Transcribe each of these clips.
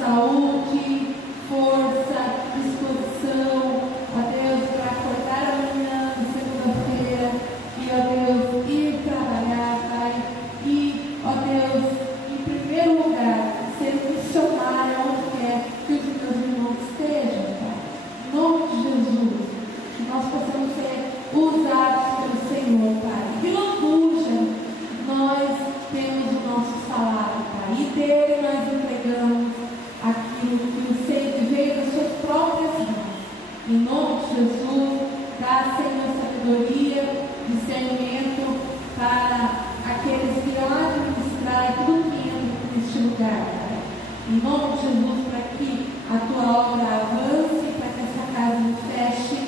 saúde, força, disposição, ó Deus, para acordar amanhã, segunda-feira, e ó Deus, ir trabalhar, Pai, e ó Deus, em primeiro lugar, ser missionário onde quer que os meus irmãos estejam, Pai. Em nome de Jesus, que nós possamos ser usados pelo Senhor, Pai. Que lambuja, nós temos o nosso salário, Pai, e dele nós entregamos aquilo que o Senhor veio das suas próprias mãos. Em nome de Jesus, dá, Senhor, sabedoria, discernimento para aqueles que vão administrar tudo que entra neste lugar, Pai. Em nome de Jesus, para que a tua obra avance, para que essa casa não feche,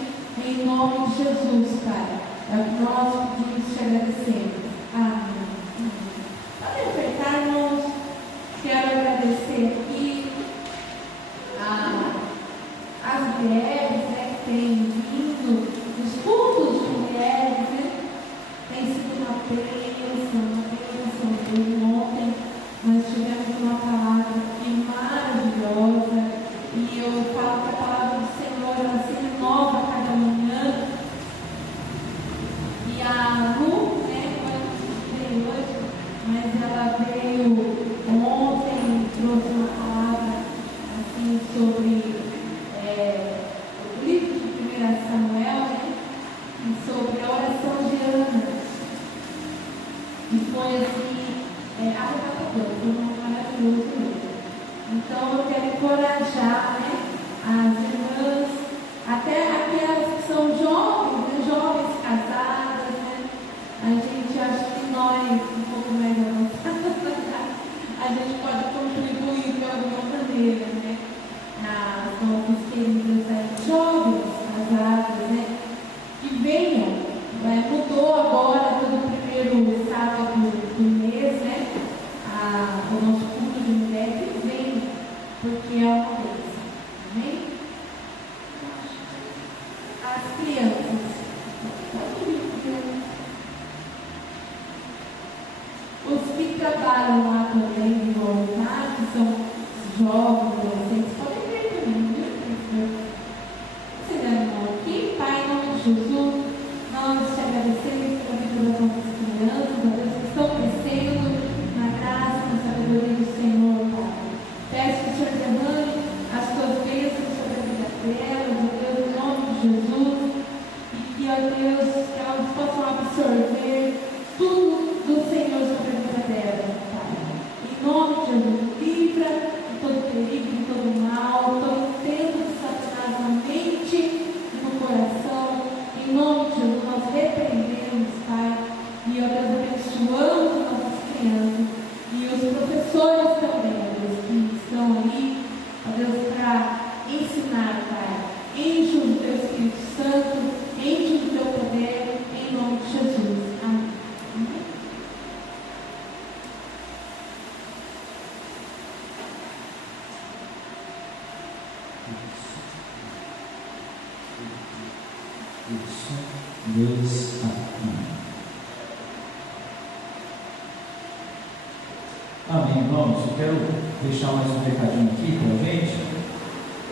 em nome de Jesus, Pai. É o que nós pedimos te agradecemos. Amém. Podem apertar, irmãos. Quero agradecer aqui as mulheres, né, que têm vindo, os cultos de mulheres, né? Tem sido uma bênção. Ontem nós tivemos uma palavra aqui maravilhosa, e eu falo que a palavra do Senhor, ela se renova a cada manhã. E a Lu, né, não veio hoje, mas ela veio ontem e trouxe uma palavra assim sobre o livro de 1 Samuel, né, e sobre a oração de Ana. E foi assim, arrebatador, foi maravilhoso mesmo. Então eu quero encorajar, né, as irmãs, até aquelas que são jovens, né, jovens casadas, né, a gente acha que nós, um pouco mais avançados, a gente pode contribuir de alguma maneira, né, nas nossas queridas jovens casadas, né, que venham. Mudou agora todo o primeiro sábado do mês, né, o nosso culto de mulher, que vem, porque é uma bênção. Amém? As crianças. Os que trabalham lá também de voluntário, que são jovens, adolescentes, podem vir também, viu? Você irmão aqui, Pai, em nome de Jesus, nós te agradecemos pela vida das nossas crianças, ó Deus, que estão crescendo na graça, na sabedoria do Senhor, Pai. Peço que o Senhor derrame as tuas bênçãos sobre a vida delas, ó Deus, em nome de Jesus, e que, ó Deus, que elas possam absorver tudo do Senhor sobre a vida delas, Pai. Em nome de Jesus, livra de todo perigo, de todo mal, todo tempo de Satanás na mente e no coração. Em nome de Jesus, nós repreendemos, Pai, e, ó Deus, abençoamos nossas crianças e os professores também, ó Deus, que estão ali, ó Deus, para ensinar, Pai. Enche o teu Espírito Santo, enche o teu poder, em nome de Jesus. Amém. Deus, amém. Amém, irmãos. Eu quero deixar mais um recadinho aqui para a gente.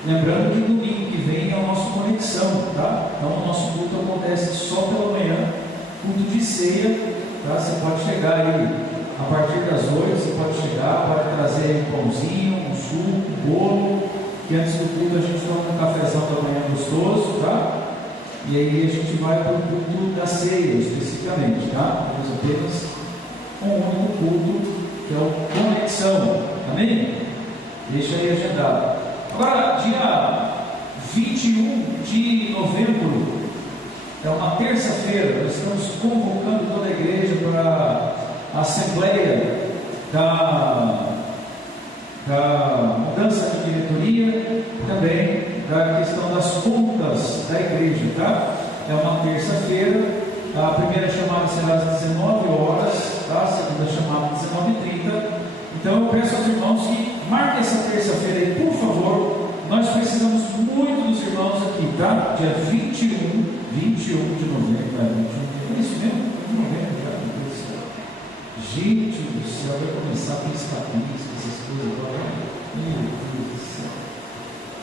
Lembrando que domingo que vem é o nosso conexão, tá? Então o nosso culto acontece só pela manhã, culto de ceia, tá? Você pode chegar aí a partir das 8, você pode chegar, pode trazer um pãozinho, um suco, um bolo, que antes do culto a gente toma um cafezão da manhã gostoso, tá? E aí a gente vai para o culto da ceia, especificamente, tá? Temos apenas um único culto, que é o Conexão, amém? Deixa aí agendado. Agora, dia 21 de novembro, é uma terça-feira, nós estamos convocando toda a igreja para a assembleia da mudança de diretoria, também da questão das contas da igreja, tá? É uma terça-feira, a primeira chamada será às 19 horas, tá? A segunda chamada às 19h30. Então eu peço aos irmãos que marquem essa terça-feira aí, por favor. Nós precisamos muito dos irmãos aqui, tá? Dia 21 de novembro, é isso mesmo? Novembro, já, meu Deus do céu. Gente do céu, vai começar a piscar com essas coisas agora. Meu Deus.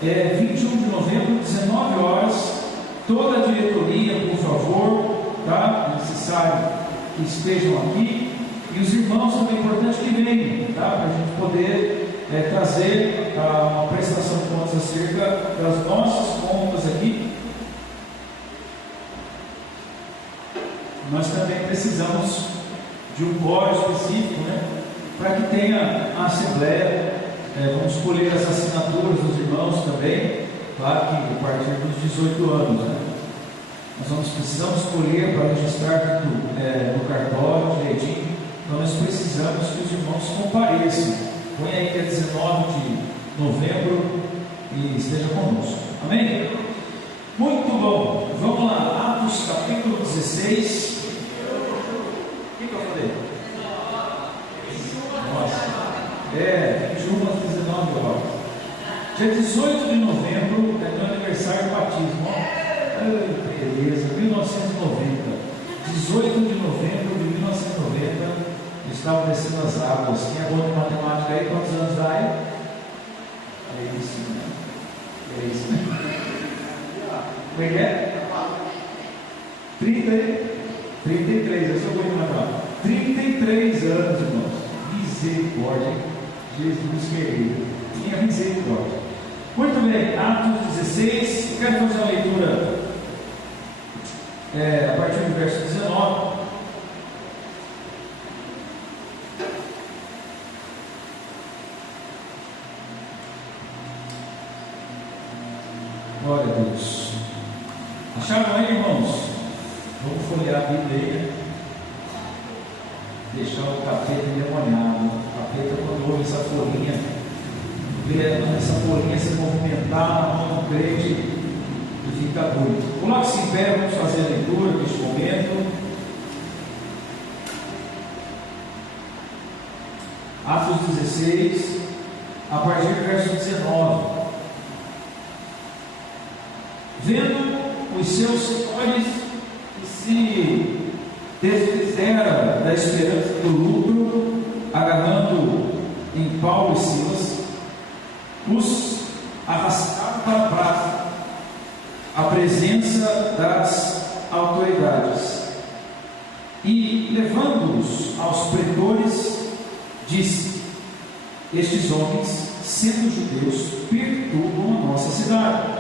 21 de novembro, 19 horas, toda a diretoria, por favor, tá? É necessário que estejam aqui, e os irmãos também é importante que venham, tá? Para a gente poder trazer uma prestação de contas acerca das nossas contas aqui. Nós também precisamos de um quórum específico, né? Para que tenha a assembleia. Vamos escolher as assinaturas dos irmãos também, claro que a partir dos 18 anos, né? Nós precisamos escolher para registrar tudo no cartório direitinho. Então nós precisamos que os irmãos compareçam. Põe aí que é 19 de novembro e esteja conosco. Amém? Muito bom. Vamos lá, Atos capítulo 16. O que eu falei? Nossa. 21 às 19 horas. Dia 18 de novembro é meu aniversário de batismo. Ai, beleza, 1990. 18 de novembro de 1990, eu estava descendo as águas. Quem é bom de matemática aí? Quantos anos dá aí? É isso, né? É isso, né? Como é que é? 33, eu sou bom de matemática. 33 anos, irmãos. Misericórdia, Jesus querido, tenha misericórdia. Muito bem, Atos 16, eu quero fazer uma leitura a partir do verso 19. Glória a Deus. Acharam aí, irmãos? Vamos folhear a Bíblia aí, né? Deixar o capeta endemoniado. O capeta, quando ouve essa folhinha, vê essa folhinha se movimentar na mão do crente e fica doido. Coloque-se em pé, vamos fazer a leitura neste momento. Atos 16, a partir do verso 19. Vendo os seus senhores que se desfizeram da esperança do lucro, agarrando em Paulo e Silas, os arrastaram para a praça, à presença das autoridades, e levando-os aos pretores, disse: estes homens, sendo judeus, perturbam a nossa cidade,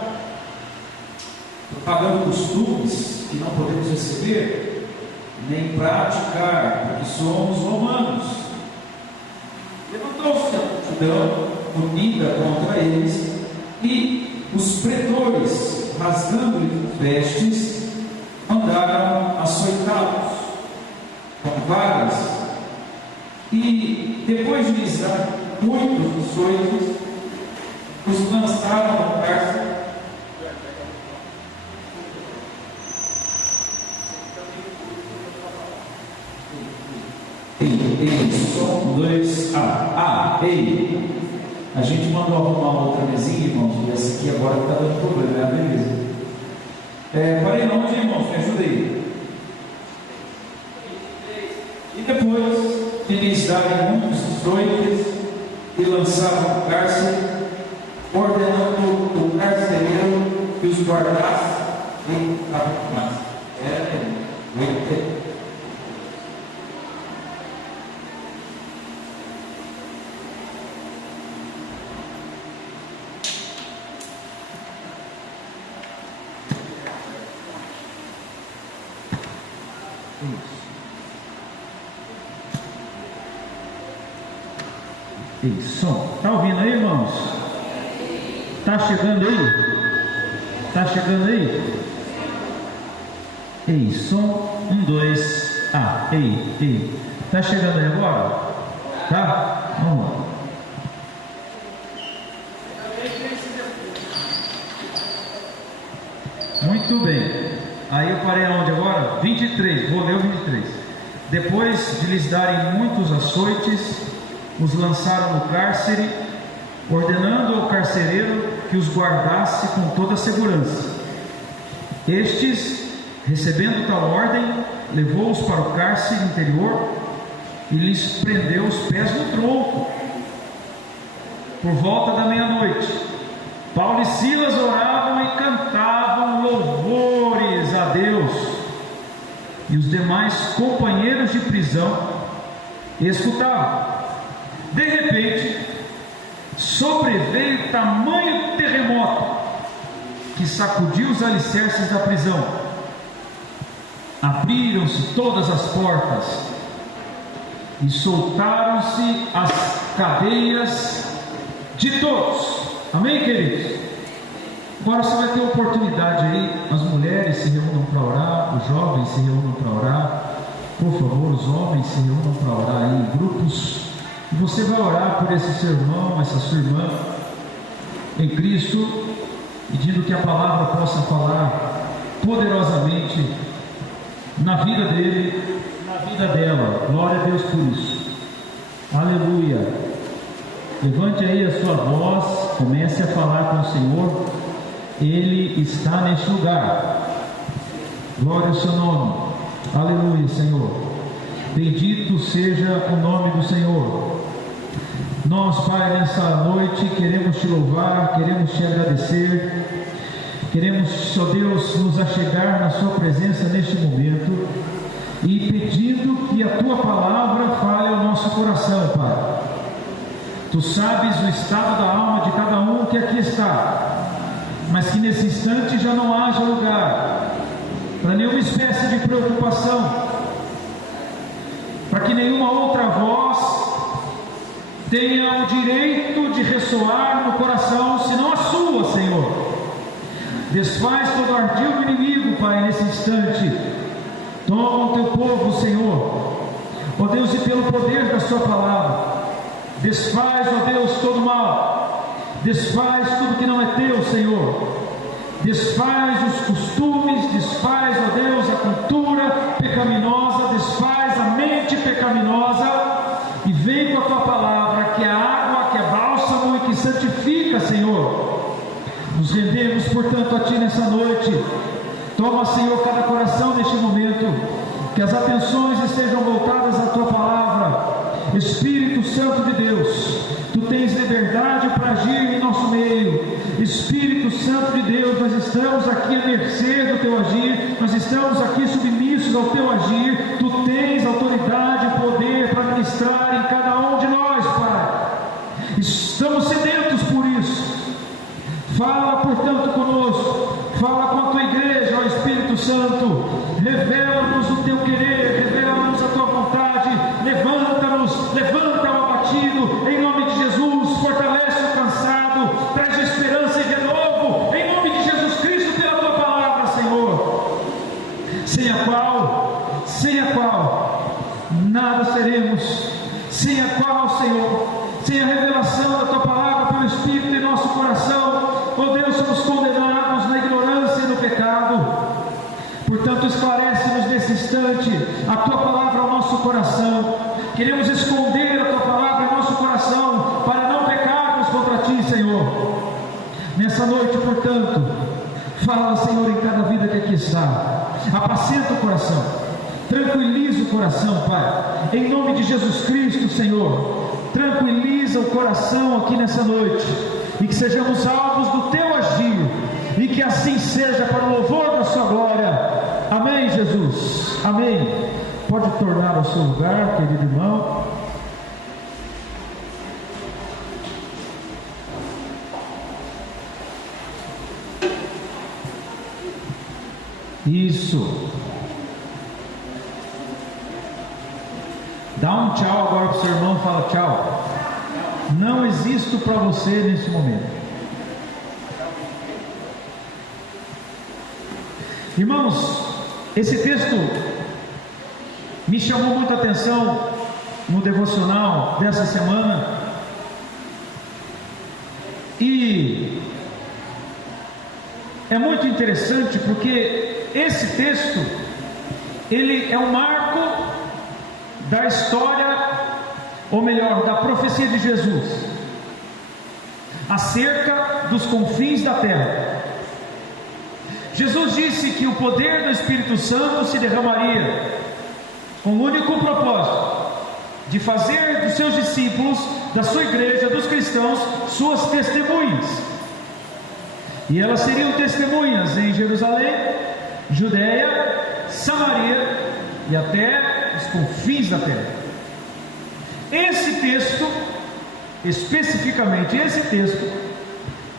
propagando costumes que não podemos receber nem praticar, porque somos romanos. Levantou-se a multidão unida contra eles, e os pretores, rasgando-lhe vestes, mandaram açoitá-los com varas, e depois de lhes dar muitos açoites, os lançaram no cárcere. Som 2A. Ei, a gente mandou arrumar outra mesinha, irmãos, e essa aqui agora está dando problema, beleza? Parei não, irmãos, me ajuda aí. E depois de lhes darem muitos açoites e lançaram no cárcere, ordenando o carcereiro que os guardasse em capaz. Som. Está ouvindo aí, irmãos? Está chegando aí? Está chegando aí? Ei, som 1, 2, A. Ei. Está chegando aí agora? Tá? Vamos lá. Muito bem. Aí eu parei aonde agora? 23. Vou ler o 23. Depois de lhes darem muitos açoites, os lançaram no cárcere, ordenando ao carcereiro que os guardasse com toda a segurança. Estes, recebendo tal ordem, levou-os para o cárcere interior e lhes prendeu os pés no tronco, por volta da meia-noite. Paulo e Silas oravam e cantavam louvores a Deus, e os demais companheiros de prisão escutavam. De repente, sobreveio tamanho terremoto que sacudiu os alicerces da prisão. Abriram-se todas as portas e soltaram-se as cadeias de todos. Amém, queridos? Agora você vai ter oportunidade aí, as mulheres se reúnam para orar, os jovens se reúnam para orar. Por favor, os homens se reúnam para orar aí em grupos. E você vai orar por esse seu irmão, essa sua irmã em Cristo, pedindo que a palavra possa falar poderosamente na vida dele, na vida dela. Glória a Deus por isso. Aleluia. Levante aí a sua voz, comece a falar com o Senhor. Ele está neste lugar. Glória ao seu nome. Aleluia, Senhor. Bendito seja o nome do Senhor. Nós, Pai, nessa noite queremos te louvar, queremos te agradecer, queremos, ó Deus, nos achegar na sua presença neste momento e pedindo que a tua palavra fale ao nosso coração, Pai. Tu sabes o estado da alma de cada um que aqui está, mas que nesse instante já não haja lugar para nenhuma espécie de preocupação, para que nenhuma outra voz tenha o direito de ressoar no coração, senão a sua, Senhor. Desfaz todo ardil do inimigo, Pai, nesse instante. Toma o teu povo, Senhor, ó Deus, e pelo poder da sua palavra, desfaz, ó Deus, todo mal, desfaz tudo que não é teu, Senhor. Desfaz os costumes, desfaz, ó Deus, a cultura pecaminosa, desfaz a mente pecaminosa, e vem com a tua palavra, que é água, que é bálsamo e que santifica, Senhor. Nos rendemos, portanto, a ti nessa noite. Toma, Senhor, cada coração neste momento, que as atenções estejam voltadas à tua palavra. Espírito Santo de Deus, tu tens liberdade para agir em nosso meio. Espírito Santo de Deus, nós estamos aqui a mercê do teu agir, nós estamos aqui submissos ao teu agir. Tu tens autoridade e poder para ministrar em cada um de nós, Pai. Estamos sedentos por isso. Fala, portanto, conosco, fala com a tua igreja, ó Espírito Santo. Revela-nos o teu querer, revela-nos a tua vontade. Levanta-nos, levanta o abatido, em nome de Jesus. Fortalece o cansado, traz esperança e renovo, em nome de Jesus Cristo, pela tua palavra, Senhor. Sem a qual nada seremos, sem a qual, Senhor, sem a revelação da tua palavra pelo Espírito em nosso coração, ó Deus, somos condenados na ignorância e no pecado. Portanto, esclarece-nos nesse instante a tua palavra ao nosso coração. Queremos esconder a tua palavra em nosso coração para não pecarmos contra ti, Senhor. Nessa noite, portanto, fala, Senhor, em cada vida que aqui está. Apacenta o coração, tranquiliza o coração, Pai, em nome de Jesus Cristo, Senhor. Tranquiliza o coração aqui nessa noite, e que sejamos alvos do teu agir, e que assim seja para o louvor da sua glória. Amém, Jesus. Amém. Pode tornar ao seu lugar, querido irmão. Isso. Dá um tchau agora para o seu irmão, fala tchau. Não existo para você nesse momento. Irmãos, esse texto me chamou muita atenção no devocional dessa semana, e é muito interessante porque esse texto, ele é um marco da história, ou melhor, da profecia de Jesus acerca dos confins da terra. Jesus disse que o poder do Espírito Santo se derramaria com o único propósito de fazer dos seus discípulos, da sua igreja, dos cristãos, suas testemunhas. E elas seriam testemunhas em Jerusalém, Judeia, Samaria e até os confins da terra. Esse texto, especificamente esse texto,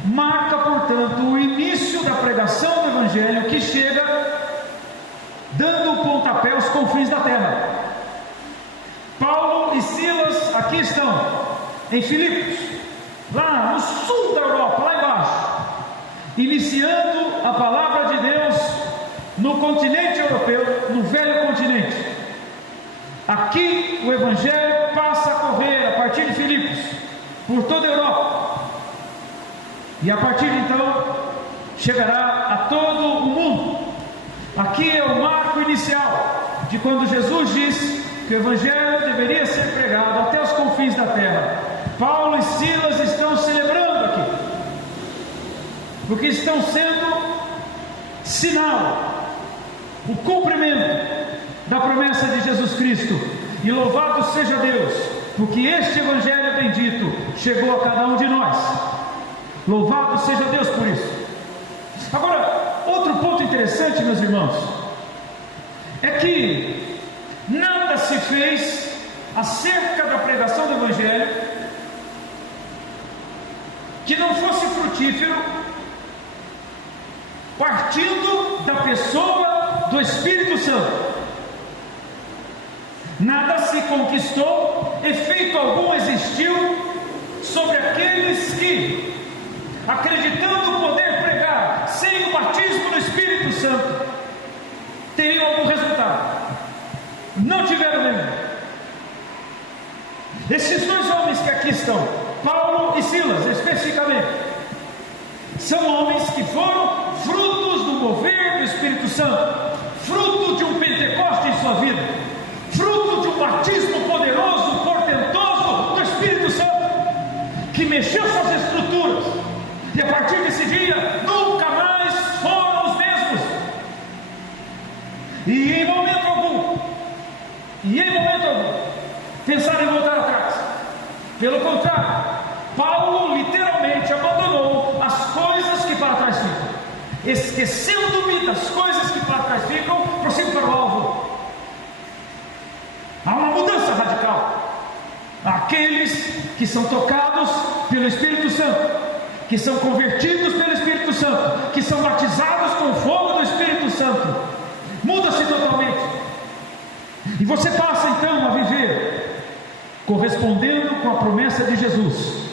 marca, portanto, o início da pregação do Evangelho, que chega dando o pontapé aos confins da terra. Paulo e Silas aqui estão, em Filipos, lá no sul da Europa, lá embaixo, iniciando a palavra de Deus no continente europeu, no velho continente. Aqui o Evangelho passa a correr a partir de Filipos, por toda a Europa, e a partir de então chegará a todo o mundo. Aqui é o marco inicial de quando Jesus diz que o Evangelho deveria ser pregado até os confins da terra. Paulo e Silas estão celebrando aqui, porque estão sendo sinal, o cumprimento da promessa de Jesus Cristo. E louvado seja Deus, porque este Evangelho bendito chegou a cada um de nós. Louvado seja Deus por isso. Agora, outro ponto interessante, meus irmãos, é que nada se fez acerca da pregação do Evangelho que não fosse frutífero, partindo da pessoa do Espírito Santo. Nada se conquistou, efeito algum existiu sobre aqueles que, acreditando poder pregar sem o batismo do Espírito Santo, teriam algum resultado. Não tiveram nenhum. Esses dois homens que aqui estão, Paulo e Silas especificamente, são homens que foram frutos do mover do Espírito Santo, fruto de um Pentecoste em sua vida, fruto de um batismo poderoso, portentoso do Espírito Santo, que mexeu suas estruturas, e a partir desse dia nunca mais foram os mesmos. E em momento algum pensaram em voltar atrás. Pelo contrário, Paulo literalmente abandonou as coisas que para trás ficam, esquecendo-me das coisas que para trás ficam, prossigo para o alvo. Há uma mudança radical. Aqueles que são tocados pelo Espírito Santo, que são convertidos pelo Espírito Santo, que são batizados com o fogo do Espírito Santo, muda-se totalmente. E você passa então a viver correspondendo com a promessa de Jesus,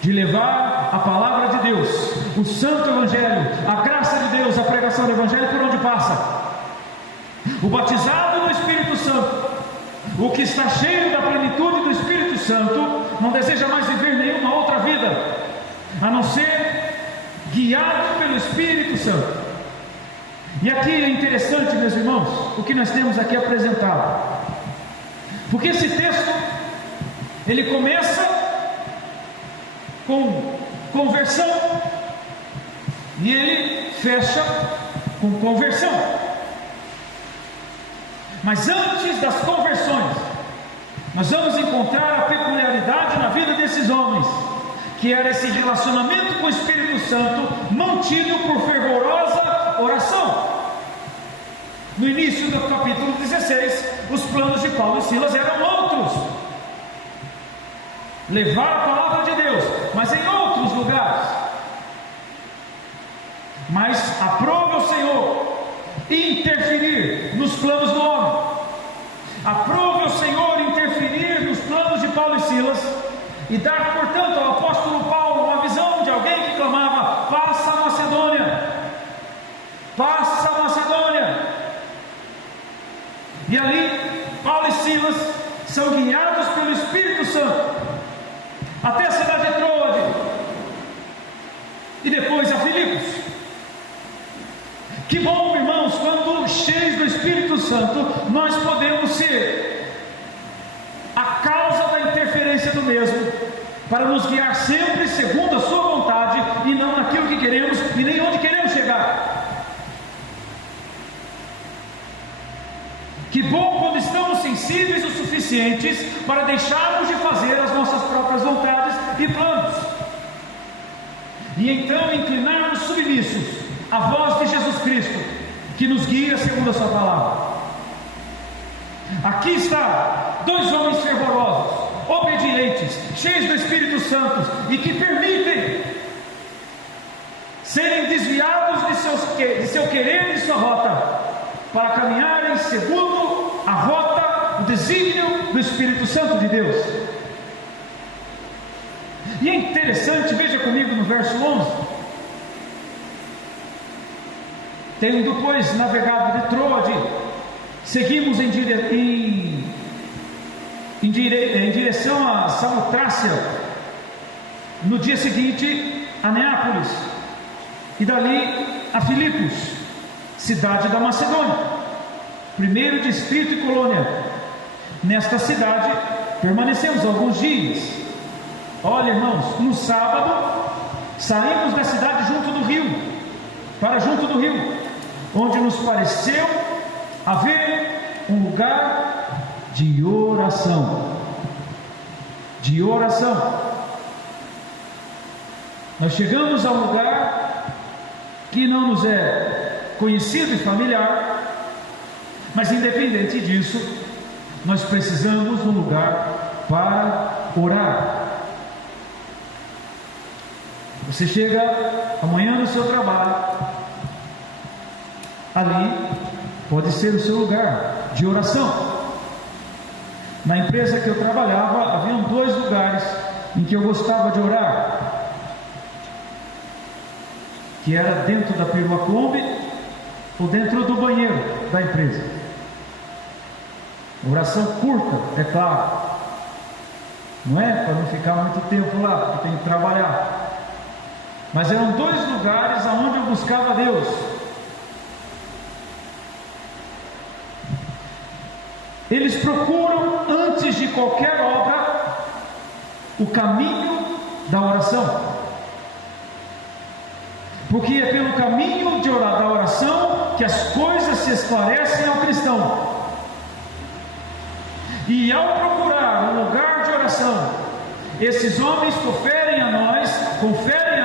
de levar a palavra de Deus, o santo Evangelho, a graça de Deus, a pregação do Evangelho por onde passa. O batizado no Espírito Santo, o que está cheio da plenitude do Espírito Santo, não deseja mais viver nenhuma outra vida, a não ser guiado pelo Espírito Santo. E aqui é interessante, meus irmãos, o que nós temos aqui apresentado, porque esse texto ele começa com conversão e ele fecha com conversão. Mas antes das conversões, nós vamos encontrar a peculiaridade na vida desses homens, que era esse relacionamento com o Espírito Santo mantido por fervorosa oração. No início do capítulo 16, os planos de Paulo e Silas eram outros: levar a palavra de Deus, mas em outros lugares. Mas aprove ao Senhor interferir nos planos do homem. Aprove ao Senhor interferir nos planos de Paulo e Silas e dar, portanto, ao apóstolo Paulo uma visão de alguém que clamava: passa a Macedônia, passa a Macedônia. E ali Paulo e Silas são guiados pelo Espírito Santo até a cidade de Troade e depois a Filipos. Que bom, irmãos, quando cheios do Espírito Santo nós podemos ser a causa da interferência do mesmo, para nos guiar sempre segundo a sua vontade e não naquilo que queremos e nem onde queremos chegar. Que bom quando estamos sensíveis o suficientes para deixarmos de fazer as nossas próprias vontades e planos. e então inclinarmos submissos à voz de Jesus Cristo, que nos guia segundo a sua palavra. Aqui está 2 homens fervorosos, obedientes, cheios do Espírito Santo e que permitem serem desviados de seu querer e de sua rota, para caminharem segundo a rota, o desígnio do Espírito Santo de Deus. E é interessante, veja comigo no verso 11: tendo depois navegado de Troade, seguimos em direção a Samotrácia, no dia seguinte a Neápolis, e dali a Filipos, cidade da Macedônia, primeiro distrito e colônia. Nesta cidade permanecemos alguns dias. Olha, irmãos, no sábado saímos da cidade junto do rio, onde nos pareceu haver um lugar de oração. Nós chegamos a um lugar que não nos é conhecido e familiar, mas independente disso, nós precisamos de um lugar para orar. Você chega amanhã no seu trabalho, ali pode ser o seu lugar de oração. Na empresa que eu trabalhava, haviam 2 lugares em que eu gostava de orar, que era dentro da perua Kombi ou dentro do banheiro da empresa. Oração curta, é claro, não é para não ficar muito tempo lá, porque tem que trabalhar. Mas eram 2 lugares aonde eu buscava Deus. Eles procuram, antes de qualquer obra, o caminho da oração, porque é pelo caminho da oração que as coisas se esclarecem ao cristão. E ao procurar um lugar de oração, esses homens conferem a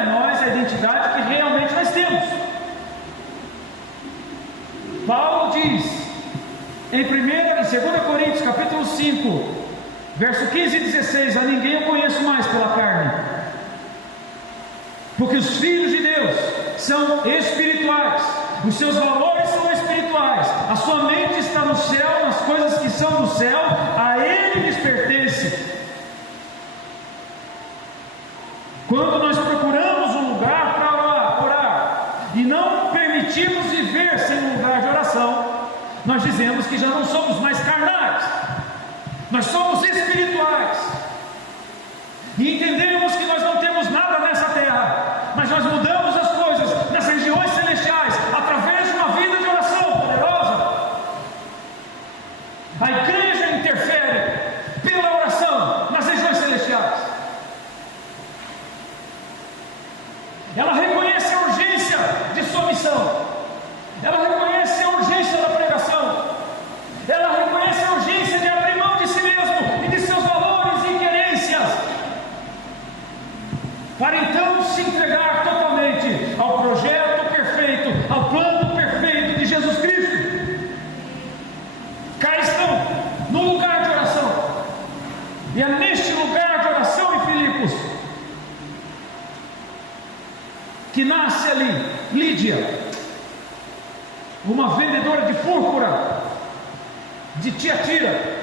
nós a identidade que realmente nós temos. Paulo diz em 2 Coríntios capítulo 5, verso 15 e 16: a ninguém eu conheço mais pela carne, porque os filhos de Deus são espirituais, os seus valores são espirituais, a sua mente está no céu, nas coisas que são do céu, a Ele lhes pertence. Quando nós procuramos um lugar para orar e não permitimos viver sem um lugar de oração, nós dizemos que já não somos mais carnais, nós somos espirituais, e entendemos que nós não temos nada nessa terra, mas nós mudamos as coisas nas regiões celestiais através de uma vida de oração poderosa. A igreja interfere pela oração nas regiões celestiais. Ela reconhece a urgência de sua missão, ela reconhece a urgência da pregação, ela reconhece a urgência de abrir mão de si mesmo e de seus valores e querências, para então se entregar totalmente ao projeto perfeito, ao plano perfeito de Jesus Cristo. Cá estão, no lugar de oração, e é neste lugar de oração em Filipos que nasce ali Lídia, uma vendedora de púrpura de Tiatira.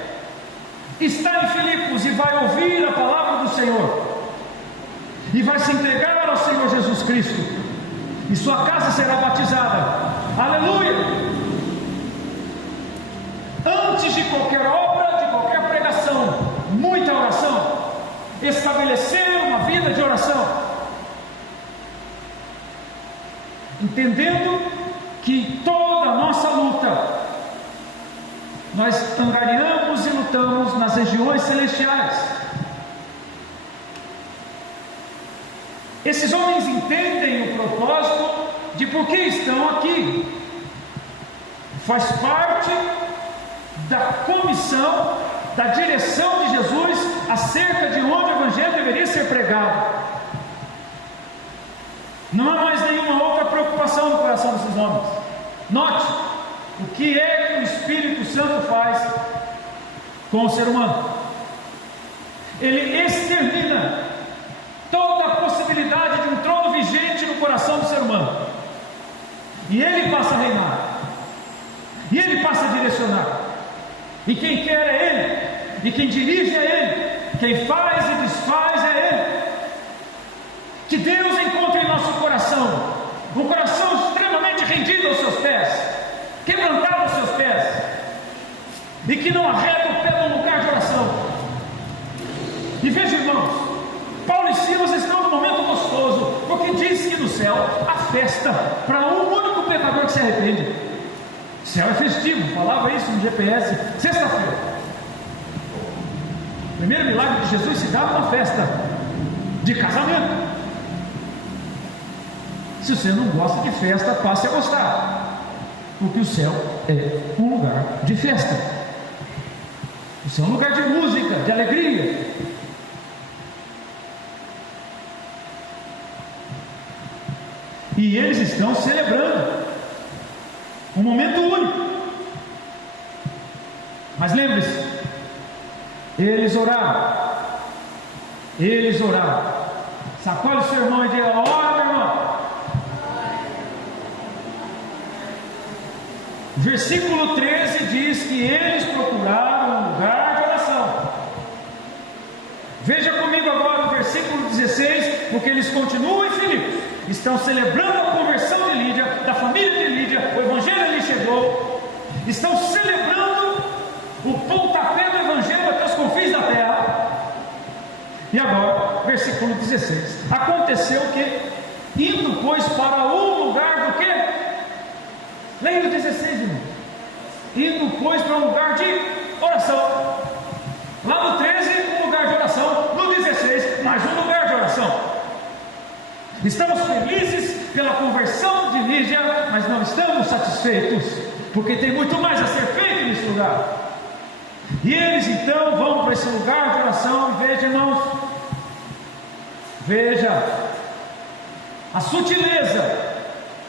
Está em Filipos e vai ouvir a palavra do Senhor, e vai se entregar ao Senhor Jesus Cristo, e sua casa será batizada. Aleluia! Antes de qualquer obra, de qualquer pregação, muita oração, estabelecer uma vida de oração, entendendo que toda a nossa luta, nós angariamos e lutamos nas regiões celestiais. Esses homens entendem o propósito de por que estão aqui, faz parte da comissão, da direção de Jesus acerca de onde o Evangelho deveria ser pregado. Não há mais nenhuma outra preocupação no coração desses homens. Note o que é que o Espírito Santo faz com o ser humano. Ele extermina toda a possibilidade de um trono vigente no coração do ser humano, e ele passa a reinar, e ele passa a direcionar, e quem quer é ele, e quem dirige é ele, quem faz e desfaz é ele. Que Deus encontre em nosso coração um coração extremamente rendido aos seus pés, quebrantado aos seus pés, e que não arreda o pé num lugar de oração. E veja, irmãos, Paulo e Silas estão num momento gostoso, porque diz que no céu há festa para um único pecador que se arrepende. O céu é festivo, falava isso no GPS sexta-feira. O primeiro milagre de Jesus se dá numa festa de casamento. Se você não gosta de festa, passe a gostar, porque o céu é um lugar de festa. O céu é um lugar de música, de alegria. E eles estão celebrando um momento único. Mas lembre-se, eles oraram. Eles oraram. Sacode o seu irmão e diga: ora, meu irmão. Versículo 13 diz que eles procuraram um lugar de oração. Veja comigo agora o versículo 16, porque eles continuam em Filipos. Estão celebrando a conversão de Lídia, da família de Lídia, o Evangelho ali chegou. Estão celebrando o pontapé do Evangelho até os confins da terra. E agora, versículo 16: aconteceu que, indo pois para um lugar do quê? Leia o 16, irmão. Indo pois para um lugar de oração. Lá no 13, um lugar de oração. No 16, mais um lugar de oração. Estamos felizes pela conversão de Lídia, mas não estamos satisfeitos, porque tem muito mais a ser feito nesse lugar. E eles então vão para esse lugar de oração. E veja, irmãos, veja a sutileza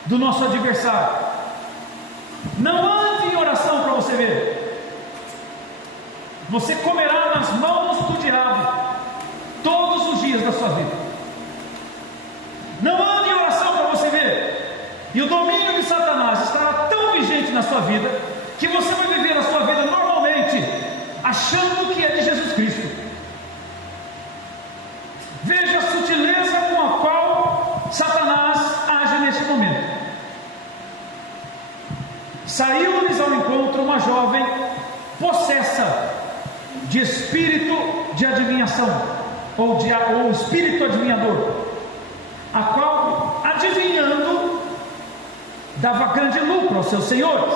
do nosso adversário. Não ande em oração para você ver. Você comerá nas mãos do diabo todos os dias da sua vida. Não ande em oração para você ver. E o domínio de Satanás estará tão vigente na sua vida, que você vai viver a sua vida normalmente, achando que é de Jesus Cristo. Veja a sutileza com a qual Satanás age neste momento. Saiu-lhes ao encontro uma jovem possessa de espírito de adivinhação, ou espírito adivinhador, a qual, adivinhando, dava grande lucro aos seus senhores.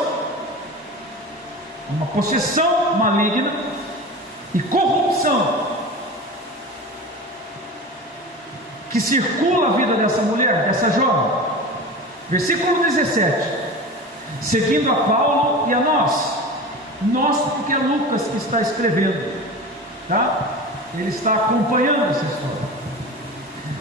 Uma possessão maligna e corrupção que circula a vida dessa mulher, dessa jovem. Versículo 17: seguindo a Paulo e a nós porque é Lucas que está escrevendo, tá? Ele está acompanhando essa história.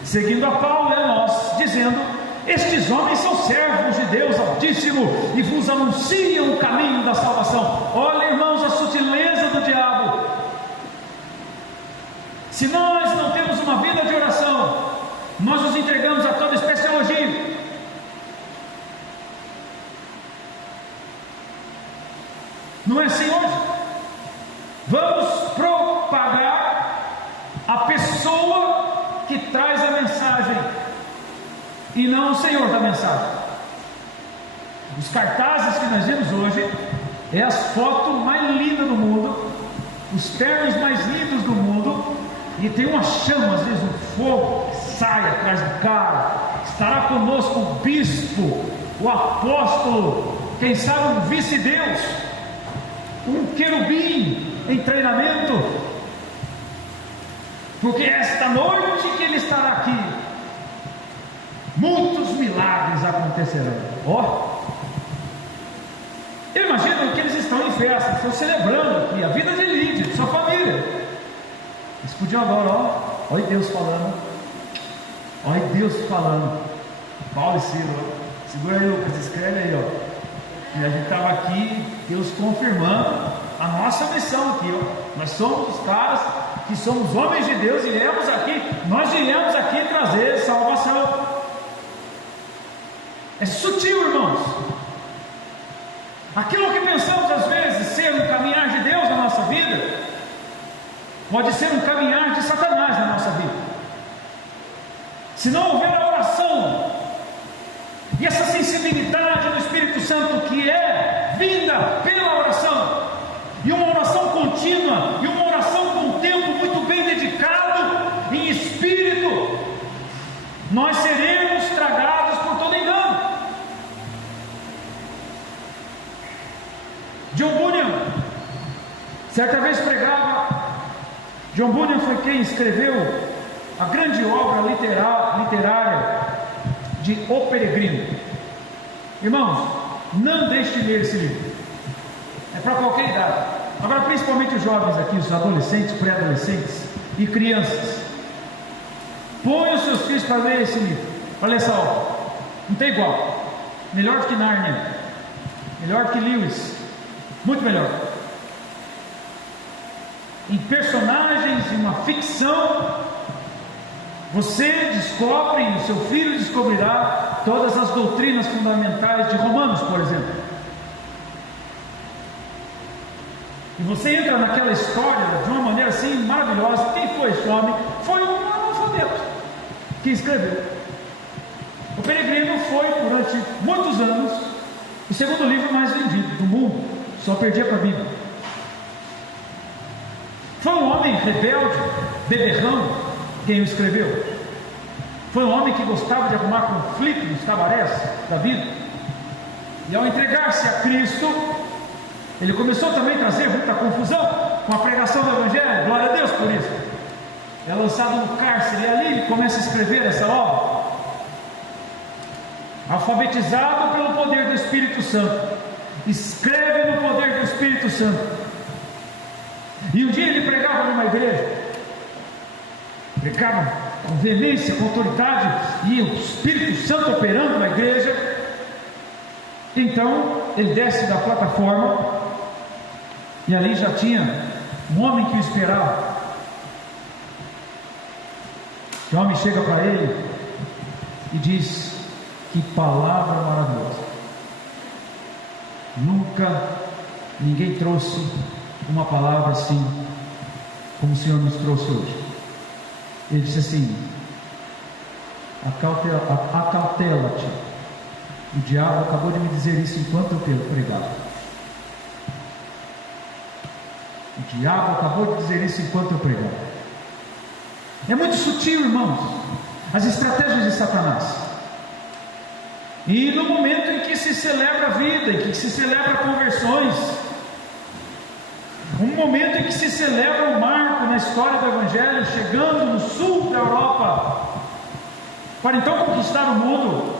Seguindo a Paulo e a nós, dizendo: estes homens são servos de Deus Altíssimo e vos anunciam o caminho da salvação. Olha, irmãos, a sutileza do diabo. Se nós não temos uma vida de oração, nós nos entregamos a toda espécie de elogio. Não é assim hoje? Vamos propagar a pessoa que traz a mensagem e não o Senhor da mensagem. Os cartazes que nós vemos hoje é as fotos mais lindas do mundo, os ternos mais lindos do mundo, e tem uma chama, às vezes um fogo que sai atrás do cara. Estará conosco o bispo, o apóstolo, quem sabe um vice-deus, um querubim em treinamento, porque esta noite que ele estará aqui, muitos milagres acontecerão. Eu imagino que eles estão em festa, estão celebrando aqui a vida de Lídia, de sua família. Eles podiam agora, olha Deus falando, olha Deus falando. Paulo e Silas. Segura aí, Lucas, escreve aí, ó. E a gente estava aqui, Deus confirmando a nossa missão aqui, ó. Nós somos os caras que somos homens de Deus e nós iremos aqui trazer salvação. É sutil, irmãos. Aquilo que pensamos às vezes ser um caminhar de Deus na nossa vida, pode ser um caminhar de Satanás na nossa vida. Se não houver a oração e essa sensibilidade do Espírito Santo que é vinda pela oração, e uma oração contínua, e uma oração com um tempo muito bem dedicado em espírito, nós seremos tragados por todo engano. John Bunyan certa vez pregava. John Bunyan foi quem escreveu a grande obra literária de O Peregrino. Irmãos, não deixe de ler esse livro. É para qualquer idade. Agora, principalmente os jovens aqui, os adolescentes, pré-adolescentes e crianças. Põe os seus filhos para ler esse livro, para ler essa obra. Não tem igual. Melhor do que Narnia, melhor do que Lewis, muito melhor. Em personagens, em uma ficção, você descobre, e o seu filho descobrirá todas as doutrinas fundamentais de Romanos, por exemplo. E você entra naquela história de uma maneira assim maravilhosa. Quem foi esse homem? Foi um analfabeto que escreveu. O Peregrino foi, durante muitos anos, o segundo livro mais vendido do mundo. Só perdia para a Bíblia. Foi um homem rebelde, beberrão, quem o escreveu. Foi um homem que gostava de arrumar conflito nos cabarés da vida. E ao entregar-se a Cristo, ele começou também a trazer muita confusão com a pregação do Evangelho. Glória a Deus por isso. É lançado no cárcere, e ali ele começa a escrever essa obra. Alfabetizado pelo poder do Espírito Santo, escreve no poder do Espírito Santo. E um dia ele pregava numa igreja, pregava com veemência, com autoridade, e o Espírito Santo operando na igreja. Então ele desce da plataforma, e ali já tinha um homem que o esperava. O homem chega para ele e diz: que palavra maravilhosa! Nunca ninguém trouxe uma palavra assim como o Senhor nos trouxe hoje. Ele disse assim: acautela-te, o diabo acabou de me dizer isso enquanto eu pregava. O diabo acabou de dizer isso enquanto eu pregava. É muito sutil, irmãos, as estratégias de Satanás. E no momento em que se celebra a vida, em que se celebra conversões, um momento em que se celebra um marco na história do Evangelho, chegando no sul da Europa, para então conquistar o mundo,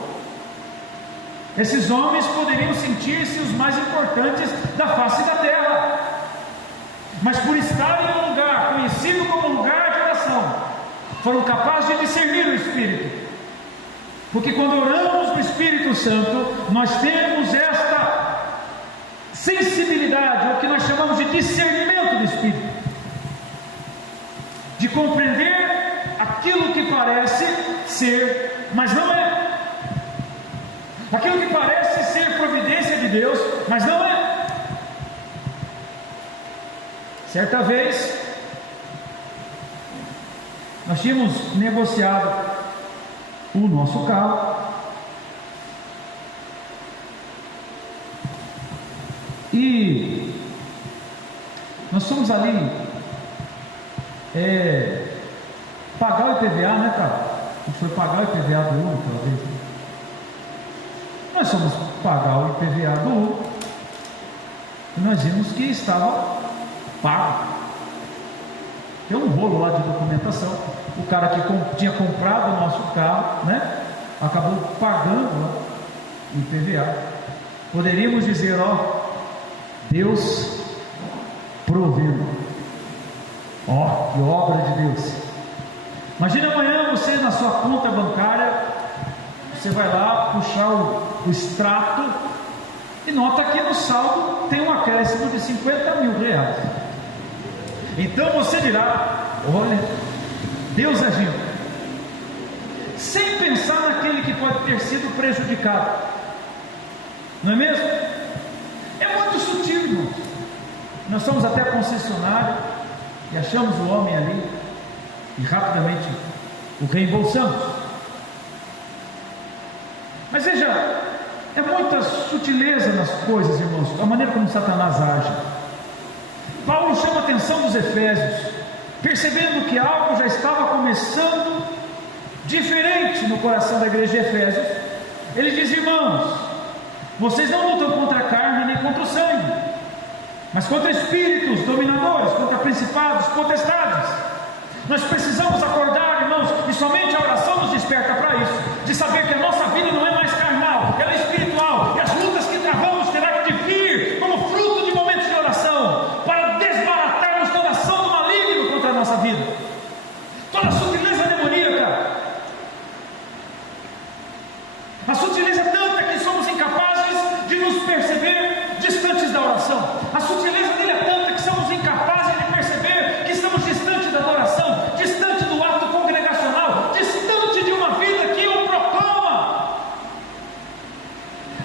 esses homens poderiam sentir-se os mais importantes da face da terra, mas por estarem em um lugar conhecido como lugar de oração, foram capazes de discernir o Espírito. Porque quando oramos no Espírito Santo, nós temos esta sensibilidade, o que nós chamamos de discernimento do Espírito, de compreender aquilo que parece ser, mas não é, aquilo que parece ser providência de Deus, mas não é. Certa vez nós tínhamos negociado o nosso carro, e nós fomos ali pagar o IPVA, né, cara? A gente foi pagar o IPVA do Uber aquela vez. Nós fomos pagar o IPVA do Uber e nós vimos que estava pago. Tem um rolo lá de documentação. O cara que tinha comprado o nosso carro, né, acabou pagando lá o IPVA. Poderíamos dizer: ó, Deus proveu. Ó, que obra de Deus. Imagina amanhã você na sua conta bancária, você vai lá puxar o extrato e nota que no saldo tem um acréscimo de 50 mil reais. Então você dirá: olha, Deus agiu, sem pensar naquele que pode ter sido prejudicado, não é mesmo? É muito sutil, irmãos. Nós somos até concessionário e achamos o homem ali e rapidamente o reembolsamos. Mas veja, é muita sutileza nas coisas, irmãos, a maneira como Satanás age. Paulo chama a atenção dos Efésios, percebendo que algo já estava começando diferente no coração da igreja de Efésios. Ele diz: irmãos, vocês não lutam contra a carne nem contra o sangue, mas contra espíritos dominadores, contra principados, potestades. Nós precisamos acordar, irmãos, e somente a oração nos desperta para isso, de saber que a nossa vida não é mais carnal, ela é espiritual, e as lutas que travamos terão de vir como fruto de momentos de oração, para desbaratarmos toda ação do maligno contra a nossa vida, toda a sutileza demoníaca. A sutileza é tanta que somos incapazes de nos perceber distantes da oração. A sutileza dele é tanta que somos incapazes de perceber que estamos distantes da adoração, distante do ato congregacional, distante de uma vida que o proclama.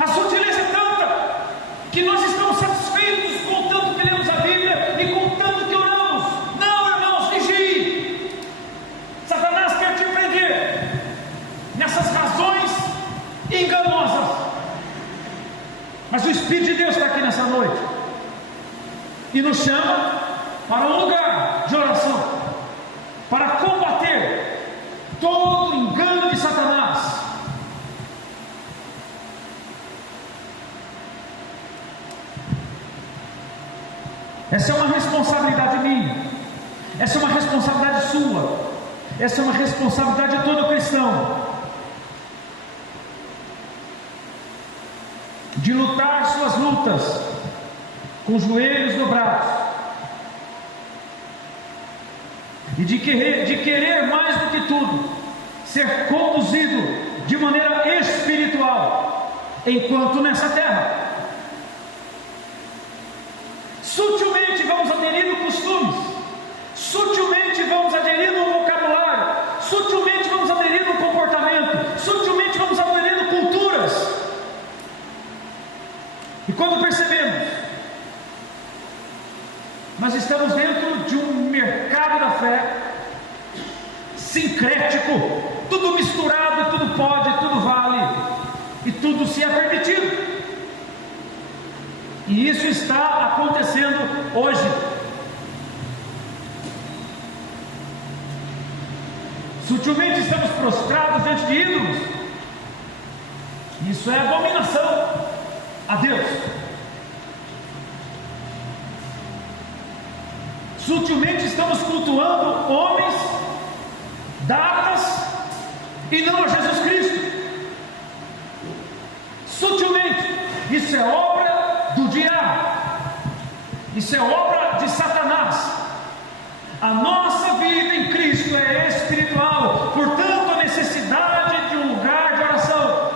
A sutileza é tanta que nós estamos satisfeitos com o tanto que lemos a Bíblia e com o tanto que oramos. Não, irmãos, vigie. Satanás quer te prender nessas razões enganosas. Mas o Espírito de Deus está aqui nessa noite e nos chama para um lugar de oração, para combater todo engano de Satanás. Essa é uma responsabilidade minha, essa é uma responsabilidade sua, essa é uma responsabilidade de todo cristão, de lutar suas lutas com os joelhos dobrados e de querer mais do que tudo ser conduzido de maneira espiritual enquanto nessa terra. Sutilmente vamos aderindo costumes, sutilmente vamos aderindo um vocabulário, sutilmente vamos aderindo um comportamento, sutilmente vamos aderindo culturas. E quando percebemos, nós estamos dentro de um mercado da fé sincrético, tudo misturado, tudo pode, tudo vale, e tudo se é permitido. E isso está acontecendo hoje. Sutilmente estamos prostrados diante de ídolos. Isso é abominação a Deus. Sutilmente estamos cultuando homens, datas e não a Jesus Cristo. Sutilmente, isso é obra do diabo, isso é obra de Satanás. A nossa vida em Cristo é espiritual, portanto a necessidade de um lugar de oração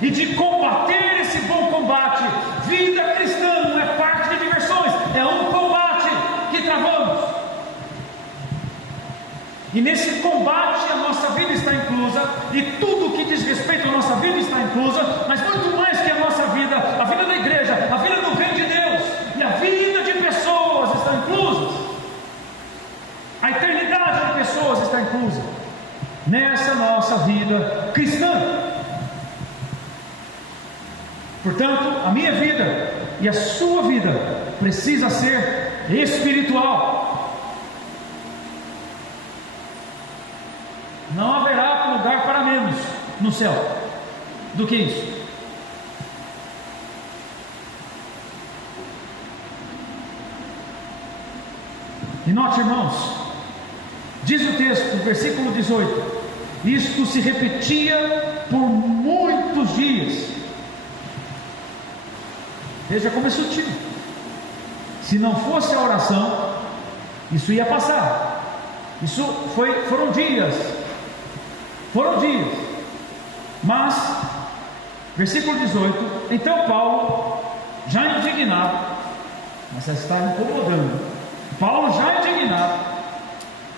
e de combater esse bom combate. Vida cristã não é parte de diversões, é um combate que travamos, e nesse combate a nossa vida está inclusa, e tudo que diz respeito à nossa vida está inclusa, mas muito mais que a nossa vida, a vida da igreja, a vida do reino de Deus e a vida de pessoas estão inclusas. A eternidade de pessoas está inclusa nessa nossa vida cristã. Portanto, a minha vida e a sua vida precisa ser espiritual. Não haverá lugar para menos no céu do que isso. E note, irmãos, diz o texto, versículo 18: isto se repetia por muitos dias. Veja como é sutil. Se não fosse a oração, isso ia foram dias, Mas, versículo 18: então Paulo, já indignado, mas você está incomodando, Paulo já indignado,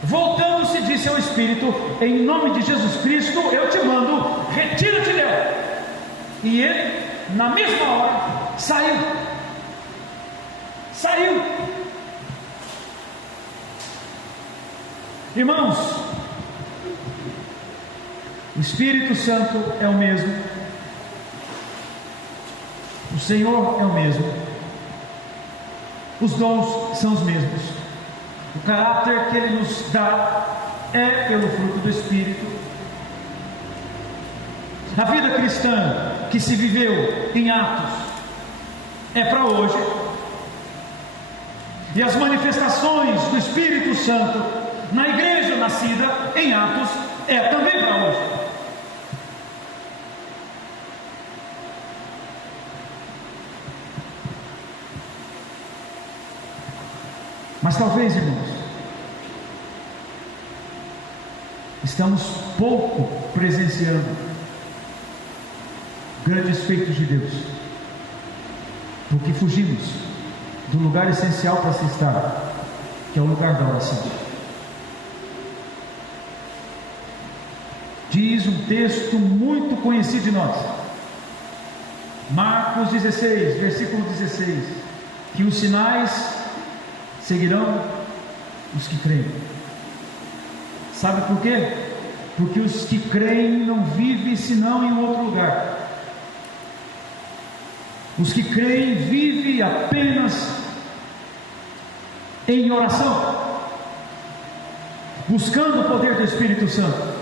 voltando-se, disse ao Espírito: em nome de Jesus Cristo eu te mando, retira-te dela. E ele, na mesma hora, saiu. Irmãos, o Espírito Santo é o mesmo, o Senhor é o mesmo, os dons são os mesmos, o caráter que Ele nos dá é pelo fruto do Espírito. A vida cristã que se viveu em Atos é para hoje, e as manifestações do Espírito Santo na igreja nascida em Atos é também para hoje. Mas talvez, irmãos, estamos pouco presenciando grandes feitos de Deus, porque fugimos do lugar essencial para se estar, que é o lugar da oração. Diz um texto muito conhecido de nós, Marcos 16, versículo 16, que os sinais seguirão os que creem. Sabe por quê? Porque os que creem não vivem senão em outro lugar. Os que creem vivem apenas em oração, buscando o poder do Espírito Santo.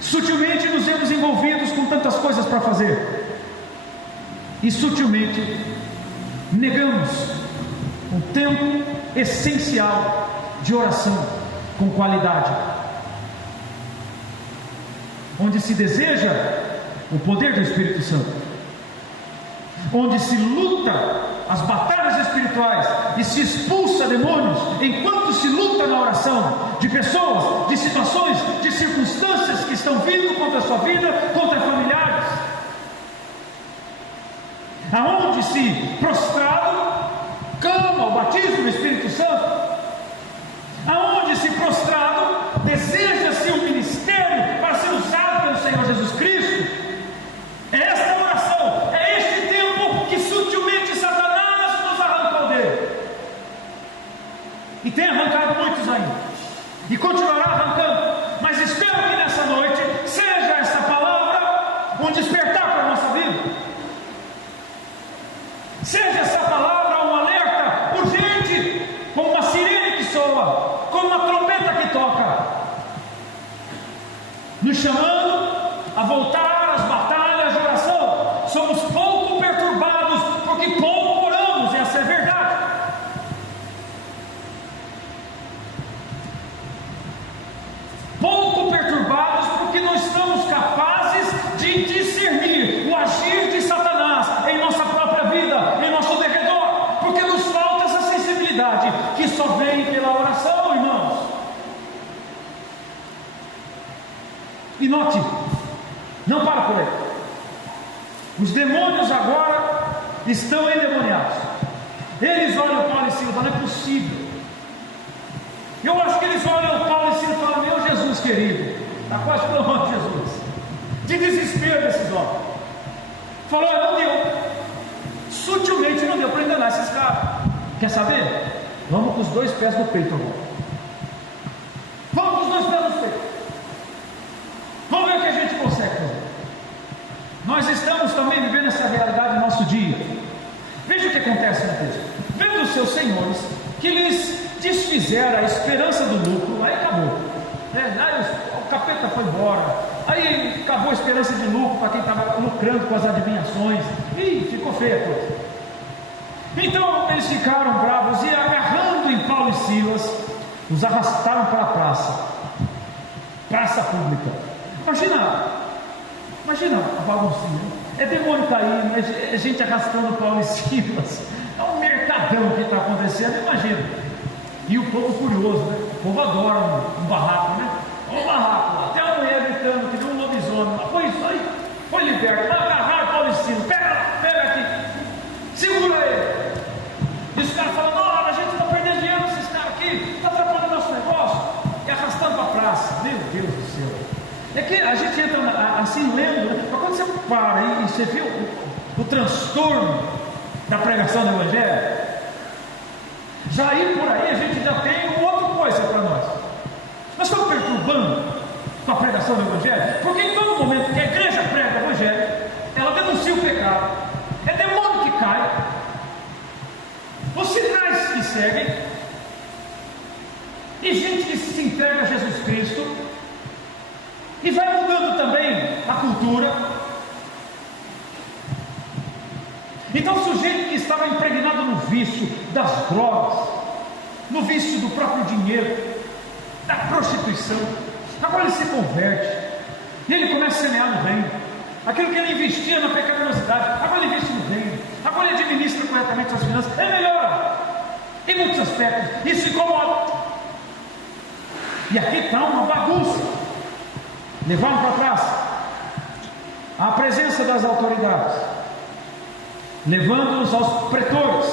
Sutilmente nos vemos envolvidos com tantas coisas para fazer, e sutilmente negamos um tempo essencial de oração com qualidade, onde se deseja o poder do Espírito Santo, onde se luta as batalhas espirituais e se expulsa demônios, enquanto se luta na oração de pessoas, de situações, de circunstâncias que estão vindo contra a sua vida, contra familiares, aonde se prostrado clama o batismo do Espírito Santo, aonde se prostrado deseja-se um ministério para ser usado pelo Senhor Jesus Cristo. É esta oração, é este tempo que sutilmente Satanás nos arrancou dele, e tem arrancado muitos ainda, e continuará arrancando. Mas espero que nessa noite seja essa palavra um despertar para a nossa vida, seja essa palavra um alerta urgente, como uma sirene que soa, como uma trombeta que toca, nos chamando a voltar às batalhas de oração. Somos pouco perturbados porque pouco oramos, essa é a verdade. Pouco perturbados porque não estamos capazes de discernir o agir de Satanás em nossa própria vida, em nosso derredor, porque nos falta essa sensibilidade que só vem pela oração, irmãos. E note, não para por aí, os demônios agora estão endemoniados. Eles olham Paulo e Silas, não é possível. Eu acho que eles olham Paulo e Silas e falam: meu Jesus querido, está quase pronto, Jesus. De desespero desses homens. Falou: não deu, sutilmente não deu para enganar esses caras. Quer saber? Vamos com os dois pés no peito agora. Vamos com os dois pés no peito. Vamos ver o que a gente consegue fazer. Nós estamos também vivendo essa realidade no nosso dia. Veja o que acontece no texto. Vendo os seus senhores que lhes desfizeram a esperança do lucro, aí acabou. Aí o capeta foi embora. Aí acabou a esperança de lucro para quem estava lucrando com as adivinhações. E ficou feia a coisa. Então eles ficaram bravos e, agarrando em Paulo e Silas, os arrastaram para a praça pública. Imagina a baguncinha. É demônio caindo, é gente arrastando Paulo e Silas. É um mercadão que está acontecendo, imagina. E o povo curioso, né? O povo adora um barraco, né? Um barraco, até a mulher gritando que não um lobisomem. assim lendo, né? Mas quando você para e você vê o transtorno da pregação do Evangelho, já aí por aí a gente já tem uma outra coisa para nós. Nós estamos perturbando com a pregação do Evangelho, porque em todo momento que a igreja prega o Evangelho, ela denuncia o pecado, é demônio que cai, os sinais que seguem, e gente que se entrega a Jesus Cristo, e vai mudando também a cultura. Então o sujeito que estava impregnado no vício das drogas, no vício do próprio dinheiro, da prostituição, agora ele se converte, e ele começa a semear no reino, aquilo que ele investia na pecaminosidade, agora ele investe no reino, agora ele administra corretamente suas finanças, ele melhora em muitos aspectos, isso incomoda. E aqui está uma bagunça, levaram para trás a presença das autoridades, levando-os aos pretores.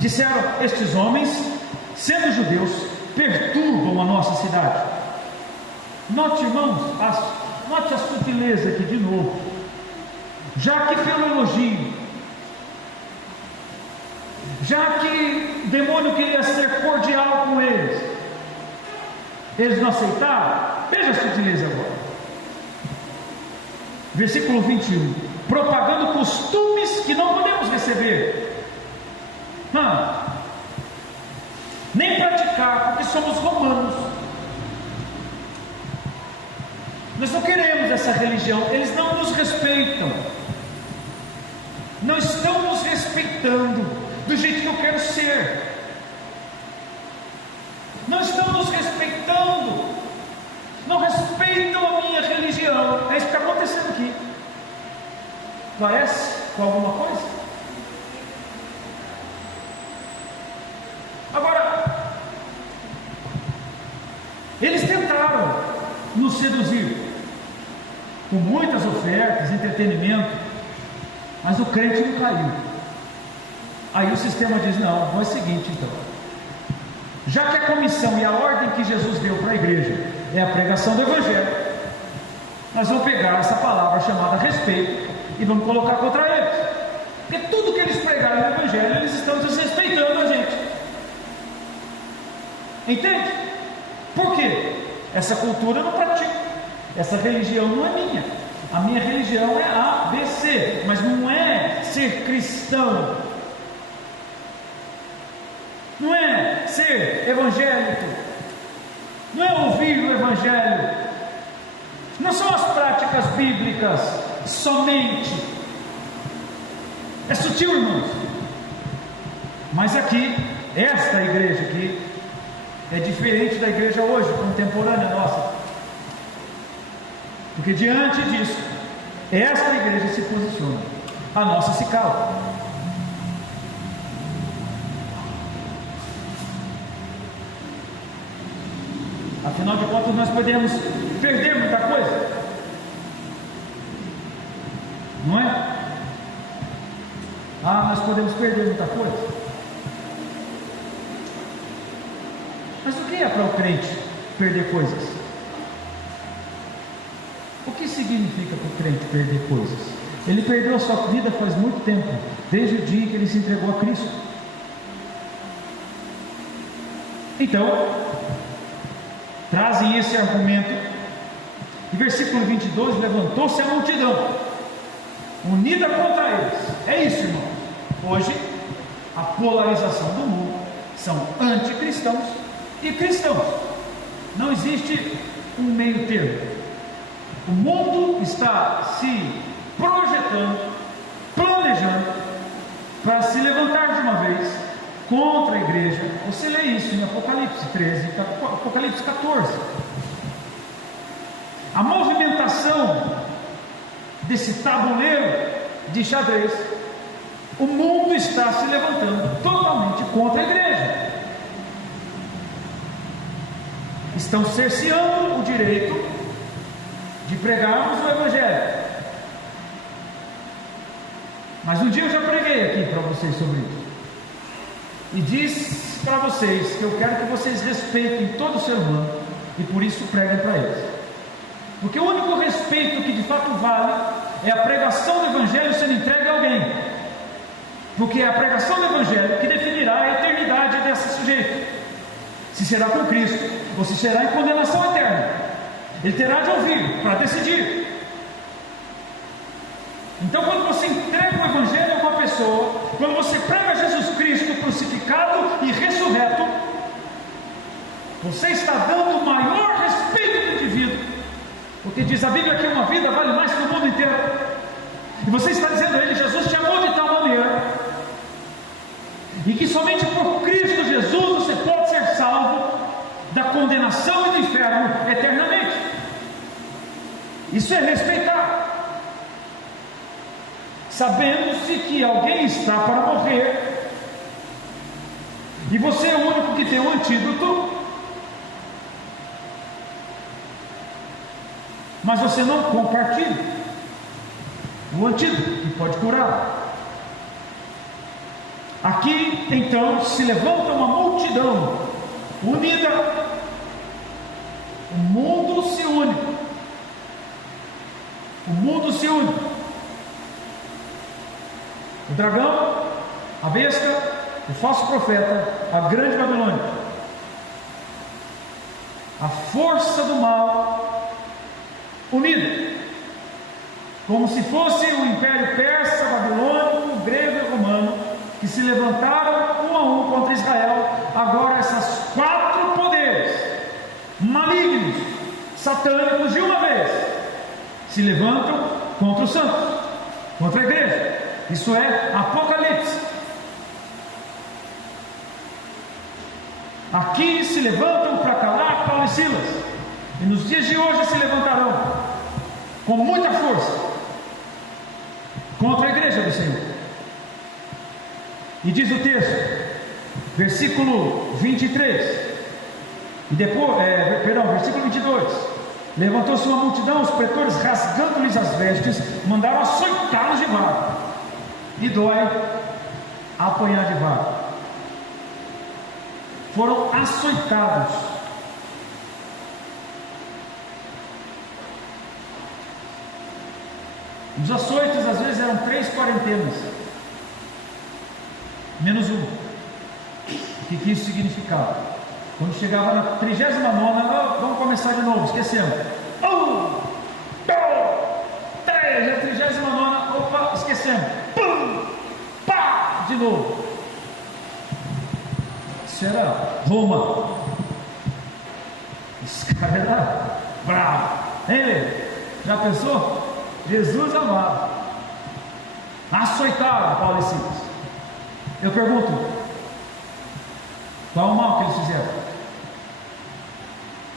Disseram: estes homens, sendo judeus, perturbam a nossa cidade. Note, irmãos, note a sutileza aqui de novo. Já que pelo elogio, já que o demônio queria ser cordial com eles não aceitaram. Veja a sutileza agora. Versículo 21. Propagando costumes que não podemos receber, nem praticar, porque somos romanos. Nós não queremos essa religião. Eles não nos respeitam, não estão nos respeitando do jeito que eu quero ser, não estão nos respeitando, não respeitam a minha religião. É isso que está acontecendo aqui. Parece com alguma coisa? Agora, eles tentaram nos seduzir com muitas ofertas, entretenimento, mas o crente não caiu. Aí o sistema diz: não, é o seguinte então, já que a comissão e a ordem que Jesus deu para a igreja é a pregação do Evangelho, nós vamos pegar essa palavra chamada respeito e vamos colocar contra eles, porque tudo que eles pregaram no Evangelho, eles estão desrespeitando a gente. Entende? Por quê? Essa cultura eu não pratico, essa religião não é minha, a minha religião é A, B, C, mas não é ser cristão, não é ser evangélico, não é ouvir o Evangelho, não são as práticas bíblicas somente. É sutil, irmãos. Mas aqui, esta igreja aqui é diferente da igreja hoje, contemporânea nossa, porque diante disso, esta igreja se posiciona, a nossa se cala. Afinal de contas, nós podemos perder muita coisa, não é? Nós podemos perder muita coisa. Mas o que é para o crente perder coisas? O que significa para o crente perder coisas? Ele perdeu a sua vida faz muito tempo, desde o dia que ele se entregou a Cristo. Então, trazem esse argumento. E versículo 22, levantou-se a multidão, unida contra eles. É isso, irmão. Hoje, a polarização do mundo são anticristãos e cristãos. Não existe um meio termo. O mundo está se projetando, planejando para se levantar de uma vez contra a igreja. Você lê isso em Apocalipse 13, Apocalipse 14. A movimentação desse tabuleiro de xadrez, o mundo está se levantando totalmente contra a igreja. Estão cerceando o direito de pregarmos o Evangelho. Mas um dia eu já preguei aqui para vocês sobre isso, e disse para vocês que eu quero que vocês respeitem todo ser humano, e por isso preguem para eles. Porque o único respeito que de fato vale é a pregação do Evangelho sendo entregue a alguém. Porque é a pregação do Evangelho que definirá a eternidade desse sujeito. Se será com Cristo ou se será em condenação eterna. Ele terá de ouvir para decidir. Então, quando você entrega o Evangelho a uma pessoa, quando você prega Jesus Cristo crucificado e ressurreto, você está dando o maior respeito ao indivíduo. Porque diz a Bíblia que uma vida vale mais que o mundo inteiro. E você está dizendo a ele: Jesus te amou de tal maneira, e que somente por Cristo Jesus você pode ser salvo da condenação e do inferno eternamente. Isso é respeitar. Sabendo-se que alguém está para morrer, e você é o único que tem um antídoto, mas você não compartilha o antídoto que pode curar. Aqui então se levanta uma multidão unida, o mundo se une, o mundo se une. O dragão, a besta, o falso profeta, a grande Babilônia, a força do mal unida, como se fosse o império persa, babilônico, grego e romano, que se levantaram um a um contra Israel. Agora essas quatro poderes malignos, satânicos, de uma vez se levantam contra os santos, contra a igreja. Isso é Apocalipse. Aqui se levantam para calar Paulo e Silas, e nos dias de hoje se levantarão com muita força contra a igreja do Senhor. E diz o texto, versículo 23, e depois, versículo 22: levantou-se uma multidão, os pretores, rasgando-lhes as vestes, mandaram açoitá-los de vara. E dói apanhar de vara. Foram açoitados. Os açoites às vezes eram 3 quarentenas, menos uma. O que isso significava? Quando chegava na 39ª, vamos começar de novo, esquecemos. 1, 2, 3, a 39ª, opa, esquecemos. Pum, pá, de novo. Isso era Roma. Esse cara era bravo, hein, Lê? Já pensou? Jesus amado. Açoitaram Paulo e Silas. Eu pergunto, qual o mal que eles fizeram?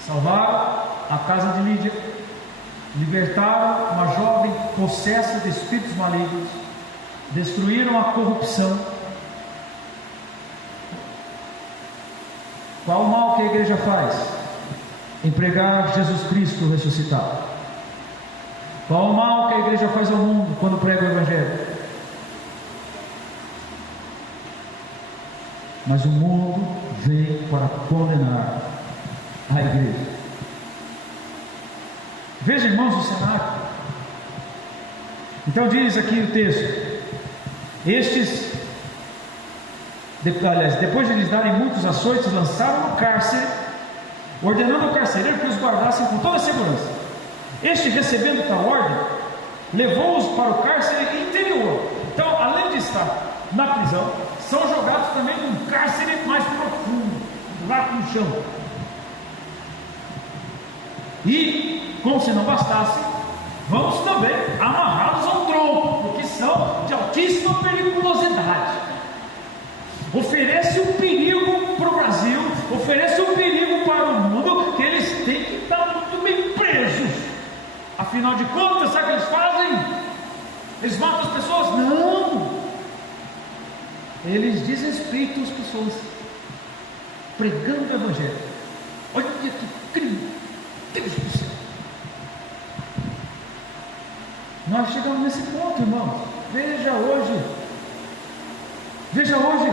Salvaram a casa de Lídia, libertaram uma jovem possessa de espíritos malignos, destruíram a corrupção. Qual o mal que a igreja faz? Em pregar Jesus Cristo ressuscitado. Qual o mal que a igreja faz ao mundo quando prega o Evangelho? Mas o mundo vem para condenar a igreja. Veja, irmãos, o cenário. Então diz aqui o texto: depois de lhes darem muitos açoites, lançaram no cárcere, ordenando ao carcereiro que os guardassem com toda a segurança. Este, recebendo tal ordem, levou-os para o cárcere interior. Então, além de estar na prisão, são jogados também num cárcere mais profundo, lá no chão. E, como se não bastasse, vamos também amarrá-los ao tronco, porque são de altíssima periculosidade. Oferece um perigo para o Brasil, oferece um perigo para o mundo, que eles têm que estar muito bem presos. Afinal de contas, sabe o que eles fazem? Eles matam as pessoas? Não! Eles desrespeitam as pessoas, pregando o Evangelho. Olha que crime! Deus do céu! Nós chegamos nesse ponto, irmãos. Veja hoje. Veja hoje.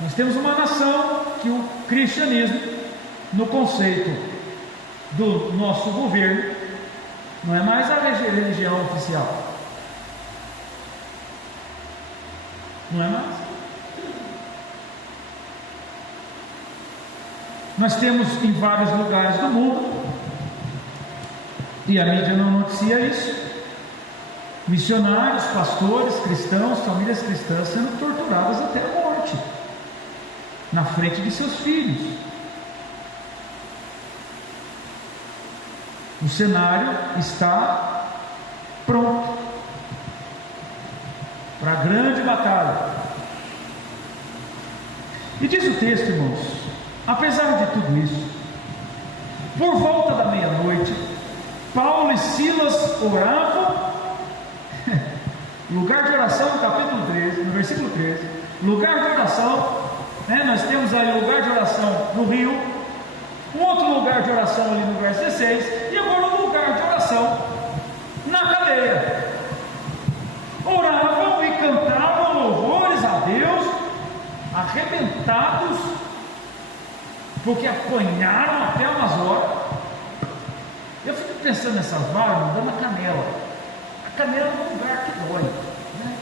Nós temos uma nação que o cristianismo, no conceito do nosso governo, não é mais a religião oficial. Não é mais. Nós temos em vários lugares do mundo, e a mídia não noticia isso, missionários, pastores, cristãos, famílias cristãs sendo torturadas até a morte, na frente de seus filhos. O cenário está pronto para a grande batalha. E diz o texto, irmãos, apesar de tudo isso, por volta da meia-noite, Paulo e Silas oravam, lugar de oração no capítulo 13, no versículo 13, lugar de oração, nós temos aí lugar de oração no rio, um outro lugar de oração ali no verso 16, e agora um lugar de oração na cadeia. Oravam e cantavam louvores a Deus, arrebentados, porque apanharam até umas horas. Eu fico pensando nessas varas, dando a canela. A canela é um lugar que dói, né?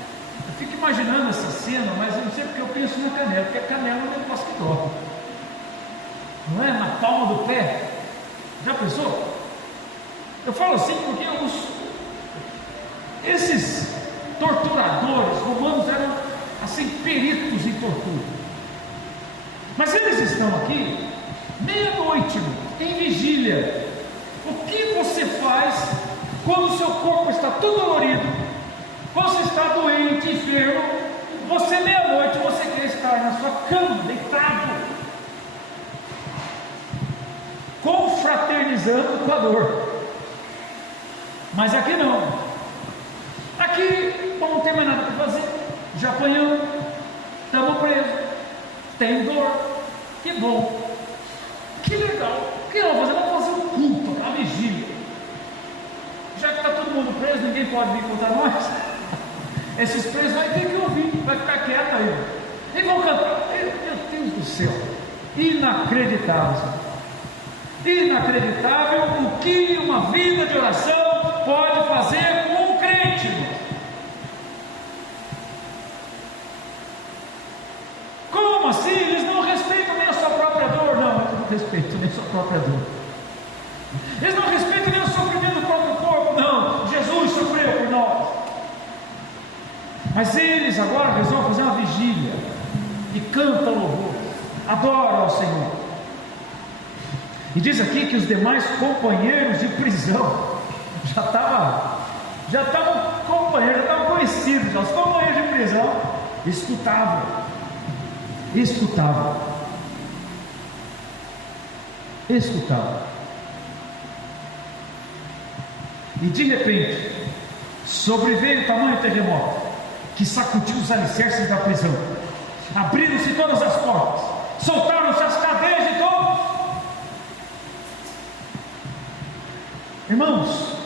Eu fico imaginando essa cena, mas eu não sei porque eu penso na canela, porque a canela é um negócio que dói. Não é? Na palma do pé. Já pensou? Eu falo assim porque esses torturadores romanos eram assim peritos em tortura. Mas eles estão aqui meia-noite, em vigília. O que você faz quando o seu corpo está todo dolorido, você está doente, enfermo, você meia-noite, você quer estar na sua cama, deitado, confraternizando com a dor? Mas aqui não. Aqui não tem mais nada para fazer, já apanhamos, estamos presos, tem dor, que bom, que legal. O que nós vamos fazer? Vamos fazer um culto, a vigília. Já que está todo mundo preso, ninguém pode vir contra nós. Esses presos vão ter que ouvir, vai ficar quieto aí. E vão cantar. Meu Deus do céu, inacreditável. Inacreditável o que uma vida de oração pode fazer com um crente. Como assim? Eles não respeitam nem a sua própria dor. Não, eles não respeitam nem a sua própria dor. Eles não respeitam nem o sofrimento do próprio corpo. Não, Jesus sofreu por nós. Mas eles agora resolvem fazer uma vigília e cantam louvor, adoram ao Senhor. E diz aqui que os demais companheiros de prisão já estavam companheiros, já estavam conhecidos, já os companheiros de prisão escutavam. E de repente sobreveio tamanho terremoto que sacudiu os alicerces da prisão, abriram-se todas as portas, soltaram-se as cadeias de todos. Irmãos,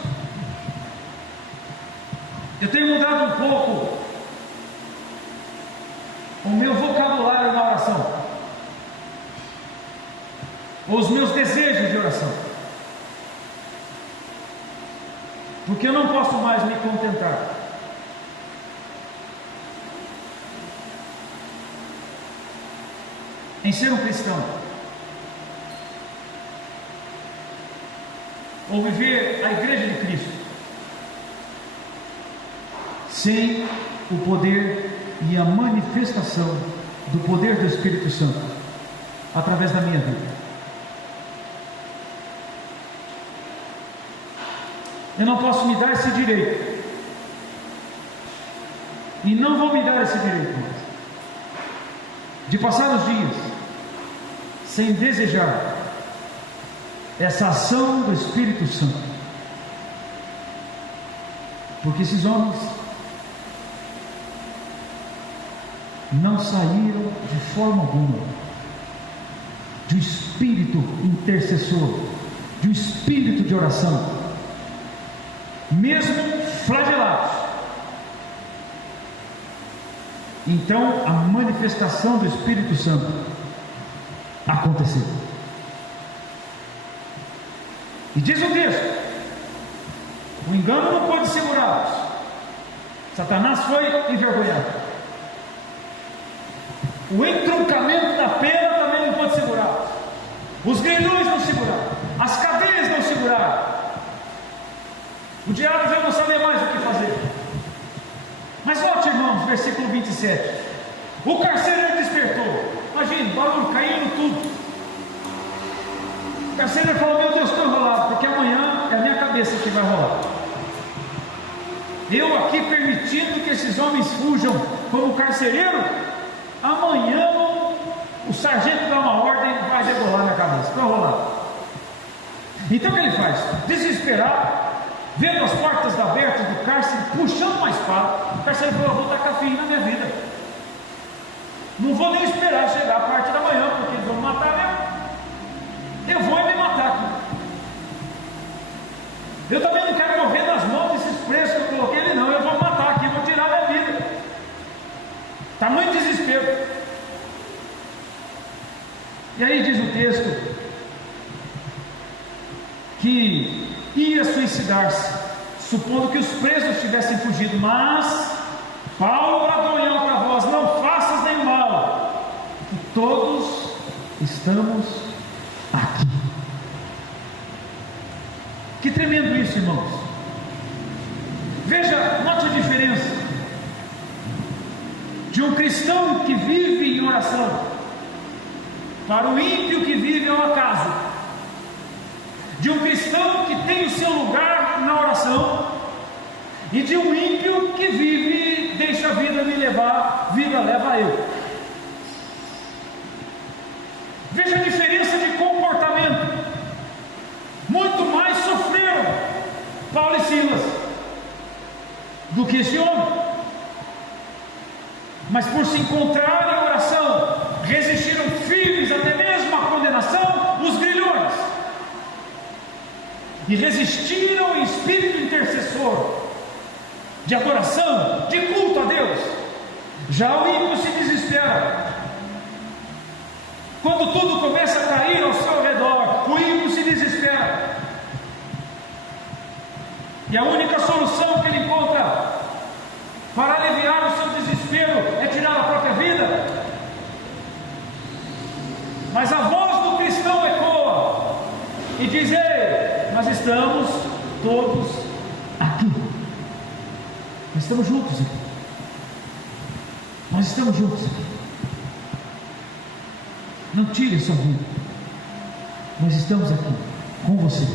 eu tenho mudado um pouco o meu vocabulário na oração, os meus desejos de oração, porque eu não posso mais me contentar em ser um cristão, ou viver a igreja de Cristo sem o poder e a manifestação do poder do Espírito Santo através da minha vida. Eu não posso me dar esse direito, e não vou me dar esse direito de passar os dias sem desejar essa ação do Espírito Santo, porque esses homens não saíram de forma alguma de um espírito intercessor, de um espírito de oração, mesmo flagelados, então a manifestação do Espírito Santo aconteceu. E diz o texto: o engano não pôde segurá-los. Satanás foi envergonhado. O entroncamento da pena também não pôde segurá-los. Os grilhões não seguraram. As cadeias não seguraram. O diabo já não sabia mais o que fazer. Mas volte, irmãos, versículo 27. O carcereiro despertou. Imagine, barulho caindo tudo. O carcereiro falou: meu Deus, estou enrolado, porque amanhã é a minha cabeça que vai rolar. Eu aqui permitindo que esses homens fujam como carcereiro, amanhã o sargento dá uma ordem e vai rebolar minha cabeça. Estou enrolado. Então o que ele faz? Desesperado, vendo as portas abertas do cárcere, puxando uma espada, o carcereiro falou: vou tacar fim na minha vida. Não vou nem esperar chegar a parte da manhã, porque eles vão me matar mesmo. Eu vou me matar aqui. Eu também não quero morrer nas mãos desses presos que eu coloquei ele, não. Eu vou matar aqui, vou tirar minha vida. Está muito desespero. E aí diz o texto que ia suicidar-se, supondo que os presos tivessem fugido. Mas Paulo bradou em alta voz: não faças nenhum mal, que todos estamos aqui. Que tremendo isso, irmãos. Veja, note a diferença de um cristão que vive em oração para o ímpio que vive ao acaso, de um cristão que tem o seu lugar na oração, e de um ímpio que vive, deixa a vida me levar, vida leva eu. Veja a diferença de comportamento. Muito mais sofreram Paulo e Silas do que esse homem, mas por se encontrarem em oração, resistiram firmes até mesmo à condenação, os grilhões, e resistiram em espírito intercessor, de adoração, de culto a Deus. Já o ímpio se desespera. Quando tudo começa a cair ao seu redor, o ímpio se desespera. E a única solução que ele encontra para aliviar o seu desespero é tirar a própria vida. Mas a voz do cristão ecoa e diz: ei, nós estamos todos aqui. Nós estamos juntos aqui. Nós estamos juntos aqui. Não tire sua vida. Nós estamos aqui com você.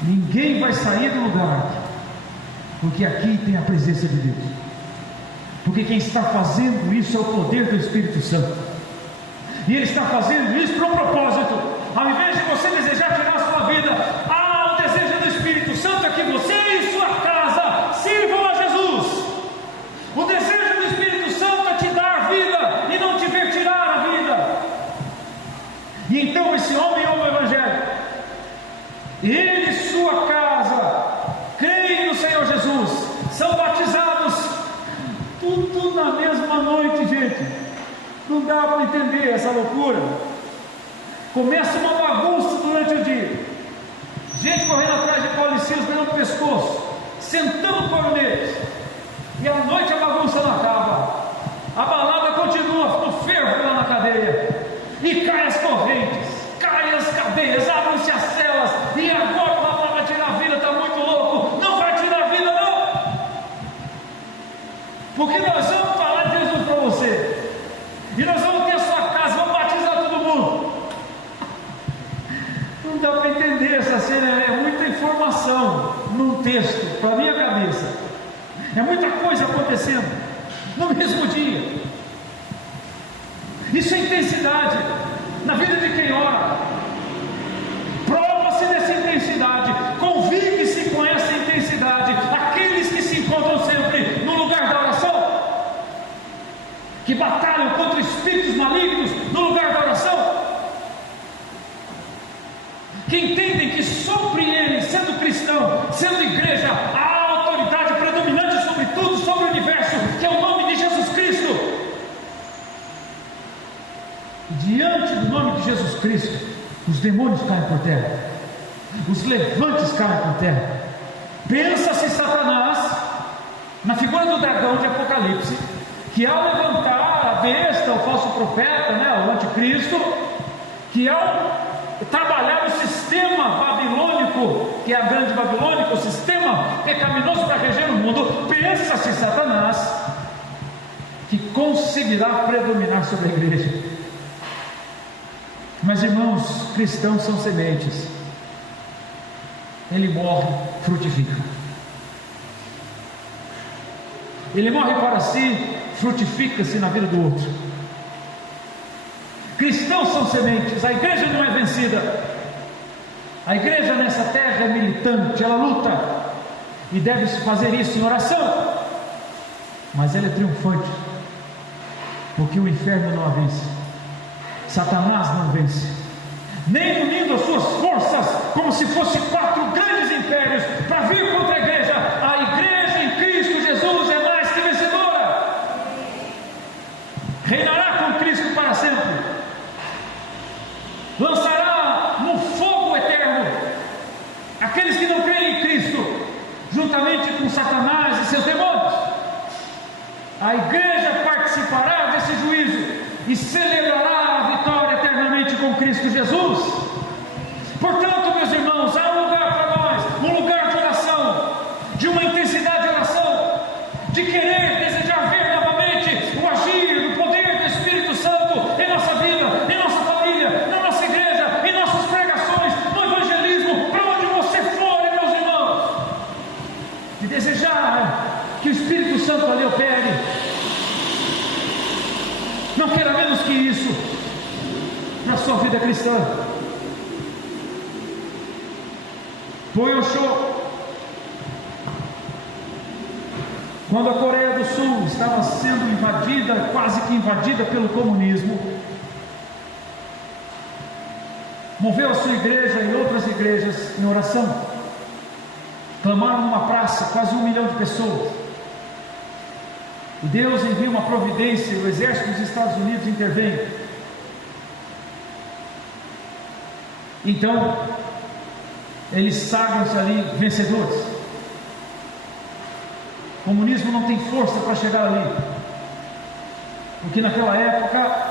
Ninguém vai sair do lugar, porque aqui tem a presença de Deus. Porque quem está fazendo isso é o poder do Espírito Santo. E Ele está fazendo isso para um propósito. Ao invés de você desejar tirar a sua vida, há o desejo do Espírito Santo é que você e sua casa sirvam a Jesus. O desejo do Espírito Santo é te dar vida e não te ver tirar a vida. E então esse homem ouve o Evangelho. Ele e sua casa creem no Senhor Jesus, são batizados, tudo na mesma noite, gente. Não dá para entender essa loucura. Começa uma bagunça durante o dia, gente correndo atrás de Paulo e Silas, pegando o pescoço, sentando por neles, e à noite a bagunça não acaba, a balada continua no ferro lá na cadeia, e cai as correntes, caem as cadeias, abrem-se as celas, e agora o rapaz vai tirar a vida, está muito louco. Não vai tirar a vida, não, porque nós vamos falar de Jesus para você, e nós vamos ter a sua casa, vamos batizar todo mundo. Não dá para entender essa cena, é muita informação num texto, para a minha cabeça, é muita coisa acontecendo no mesmo dia. Isso é intensidade na vida de quem ora. Prova-se dessa intensidade, convive-se com essa intensidade. Aqueles que se encontram sempre no lugar da oração, que batalham contra espíritos malignos no lugar da oração, que entendem que sobre eles, sendo cristão, sendo igreja, há autoridade predominante sobre tudo, sobre o universo, que é o nome de Jesus. diante do nome de Jesus Cristo, os demônios caem por terra, os levantes caem por terra. Pensa-se Satanás, na figura do dragão de Apocalipse, que ao levantar a besta, o falso profeta, o anticristo, que ao trabalhar o sistema babilônico, que é a grande Babilônica, o sistema pecaminoso para reger o mundo, pensa-se Satanás que conseguirá predominar sobre a igreja. Mas irmãos, cristãos são sementes. Ele morre, frutifica. Ele morre para si, frutifica-se na vida do outro. Cristãos são sementes. A igreja não é vencida. A igreja nessa terra é militante, ela luta, e deve-se fazer isso em oração, mas ela é triunfante, porque o inferno não a vence, Satanás não vence, nem unindo as suas forças como se fossem 4 grandes impérios para vir contra a igreja. A igreja em Cristo Jesus é mais que vencedora, reinará com Cristo para sempre, lançará no fogo eterno aqueles que não creem em Cristo, juntamente com Satanás e seus demônios. A igreja participará desse juízo e celebrará a vitória eternamente com Cristo Jesus. Portanto, meus irmãos, há um lugar para nós, um lugar de oração, de uma intensidade de oração, de querer, desejar ver novamente o agir do poder do Espírito Santo em nossa vida, em nossa família, na nossa igreja, em nossas pregações, no evangelismo, para onde você for, meus irmãos, de desejar que o Espírito Santo ali opere. Não queira menos que isso para a sua vida cristã. Show. Quando a Coreia do Sul estava sendo invadida, quase que invadida pelo comunismo, moveu a sua igreja e outras igrejas em oração. Clamaram numa praça, quase 1 milhão de pessoas. E Deus envia uma providência, o exército dos Estados Unidos intervém. Então, eles sagram-se ali vencedores. O comunismo não tem força para chegar ali, porque naquela época,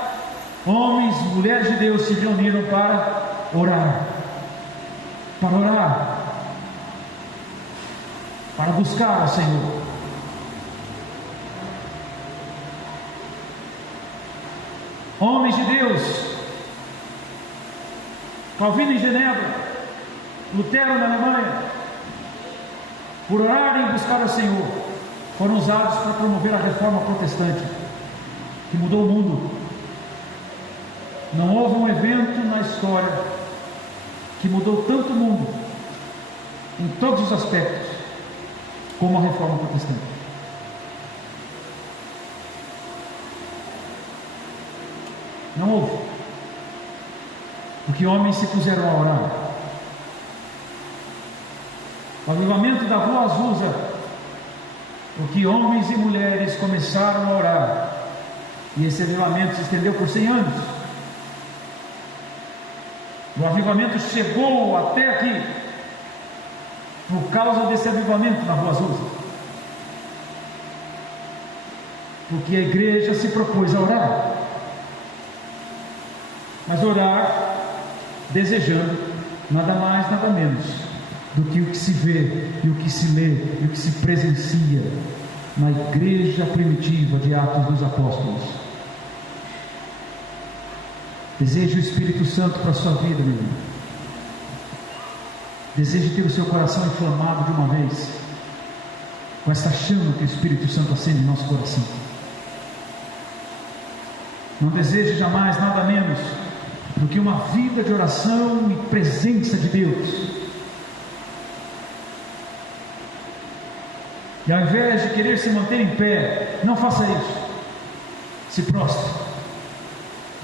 homens e mulheres de Deus se reuniram para orar, para buscar o Senhor. Homens de Deus, Calvino em Genebra, Lutero na Alemanha, por orarem e buscar o Senhor, foram usados para promover a reforma protestante, que mudou o mundo. Não houve um evento na história que mudou tanto o mundo, em todos os aspectos, como a reforma protestante. Não houve, porque homens se puseram a orar. O avivamento da Rua Azusa, porque homens e mulheres começaram a orar, e esse avivamento se estendeu por 100 anos. O avivamento chegou até aqui por causa desse avivamento na Rua Azusa, porque a igreja se propôs a orar, mas orar desejando nada mais, nada menos do que o que se vê, e o que se lê, e o que se presencia na igreja primitiva de Atos dos Apóstolos. Deseje o Espírito Santo para a sua vida, meu irmão. Deseje ter o seu coração inflamado de uma vez, com essa chama que o Espírito Santo acende no nosso coração. Não deseje jamais nada menos do que uma vida de oração e presença de Deus. E ao invés de querer se manter em pé, não faça isso. Se prostre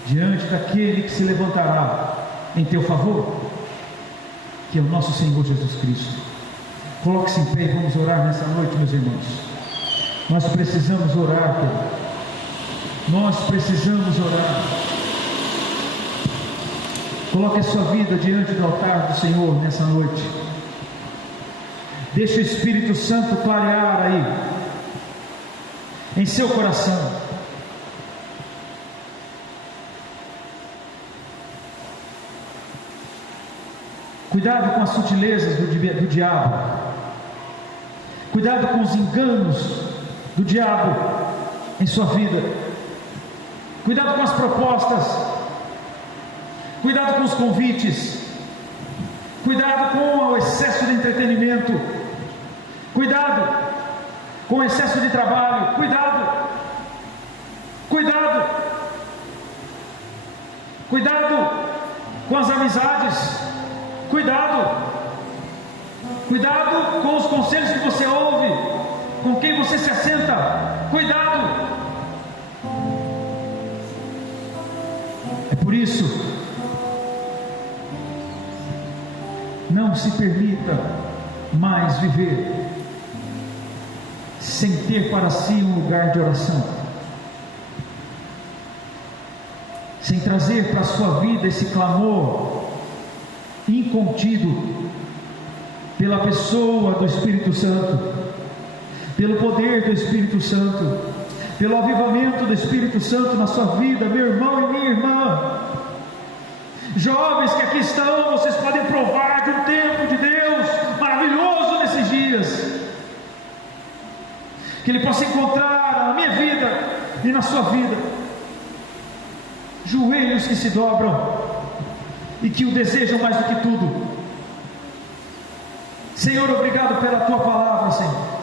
diante daquele que se levantará em teu favor, que é o nosso Senhor Jesus Cristo. Coloque-se em pé e vamos orar nessa noite, meus irmãos. Nós precisamos orar, Pai. Nós precisamos orar. Coloque a sua vida diante do altar do Senhor nessa noite. Deixe o Espírito Santo clarear aí em seu coração. Cuidado com as sutilezas do diabo. Cuidado com os enganos do diabo em sua vida. Cuidado com as propostas. Cuidado com os convites. Cuidado com o excesso de entretenimento. Cuidado com o excesso de trabalho. Cuidado. Cuidado. Cuidado com as amizades. Cuidado. Cuidado com os conselhos que você ouve, com quem você se assenta. Cuidado. É por isso, não se permita mais viver sem ter para si um lugar de oração, sem trazer para a sua vida esse clamor incontido pela pessoa do Espírito Santo, pelo poder do Espírito Santo, pelo avivamento do Espírito Santo na sua vida, meu irmão e minha irmã. Jovens que aqui estão, vocês podem provar de um tempo de Deus maravilhoso nesses dias, que Ele possa encontrar na minha vida e na sua vida joelhos que se dobram e que o desejam mais do que tudo. Senhor, obrigado pela Tua palavra, Senhor.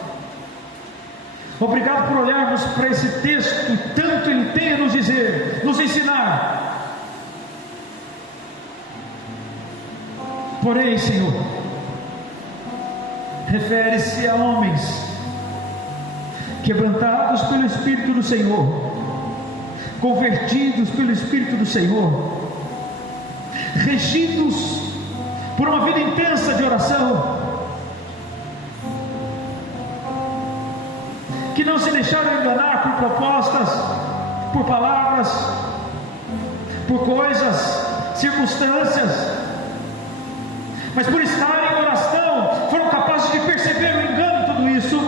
Obrigado por olharmos para esse texto e tanto Ele tem a nos dizer, nos ensinar. Porém, Senhor, refere-se a homens quebrantados pelo Espírito do Senhor, convertidos pelo Espírito do Senhor, regidos por uma vida intensa de oração, que não se deixaram enganar por propostas, por palavras, por coisas, circunstâncias, mas por estarem em oração, foram capazes de perceber o engano de tudo isso.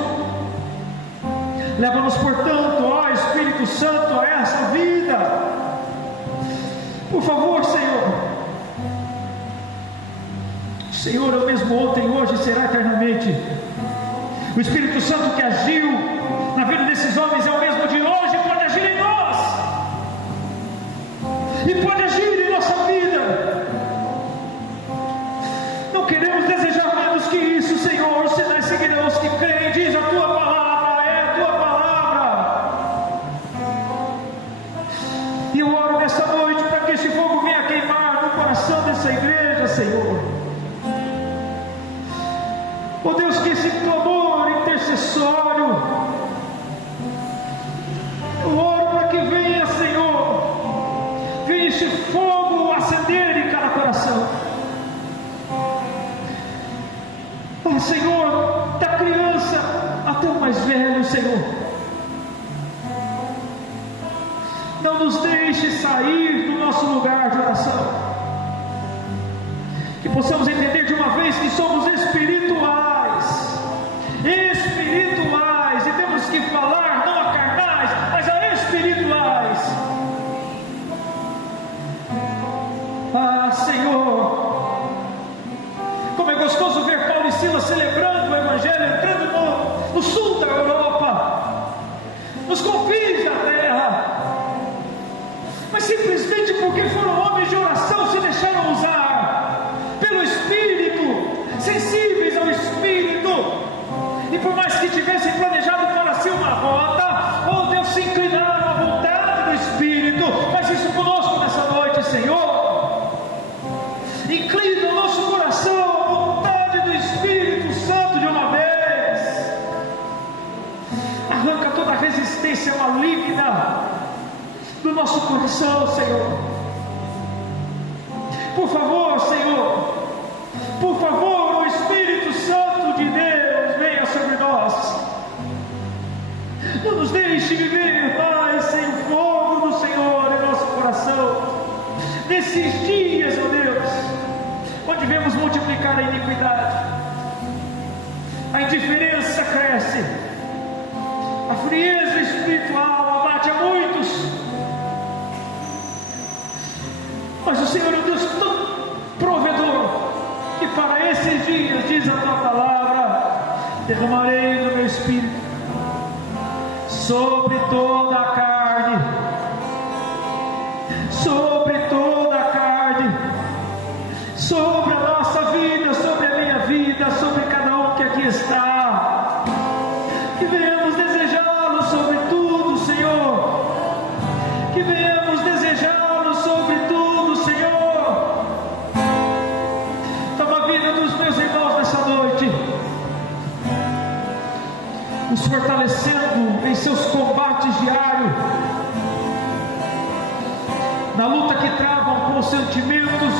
Leva-nos, portanto, ó Espírito Santo, a essa vida. Por favor, Senhor. O Senhor é o mesmo ontem, hoje e será eternamente. O Espírito Santo que agiu na vida desses homens é o mesmo de hoje, pode agir em nós e pode agir em nossa vida. Não queremos desejar menos que isso, Senhor. Os sinais seguirão os que creem, diz a Tua palavra, é a Tua palavra. E eu oro nesta noite para que esse fogo venha queimar no coração dessa igreja, Senhor. Oh Deus, que esse clamor intercessório, eu oro para que venha, Senhor, venha esse fogo acender em cada coração. Oh Senhor, da criança até o mais velho, Senhor, não nos deixe sair do nosso lugar de oração, que possamos entender de uma vez que somos espirituais, e temos que falar não a carnais, mas a espirituais. Ah, Senhor, como é gostoso ver Paulo e Silas celebrando o Evangelho, entrando no sul da Europa, nos confins da terra, mas simplesmente porque foram homens de oração, se deixaram usar pelo Espírito, sensíveis ao Espírito, e por mais que tivessem planejado para si uma rota, oh Deus, se inclinaram à vontade do Espírito. Faz isso conosco nessa noite, Senhor. Inclina o nosso coração à vontade do Espírito Santo de uma vez. Arranca toda a resistência maligna do nosso coração, Senhor. Por favor, Senhor, por favor, o Espírito Santo de Deus venha sobre nós. Não nos deixe viver mais sem o fogo do Senhor em nosso coração. Nesses dias, ó Deus, para a iniquidade. A indiferença cresce, a frieza espiritual abate a muitos. Mas o Senhor é um Deus tão provedor, que para esses dias, diz a tua palavra, derramarei do meu Espírito sobre toda a carne, sobre toda a carne, sobre a nossa vida, sobre a minha vida, sobre cada um que aqui está, que venhamos desejá-lo sobre tudo, Senhor, que venhamos desejá-lo sobre tudo, Senhor. Toma a vida dos meus irmãos nessa noite, os fortalecendo em seus combates diários, na luta que travam com os sentimentos,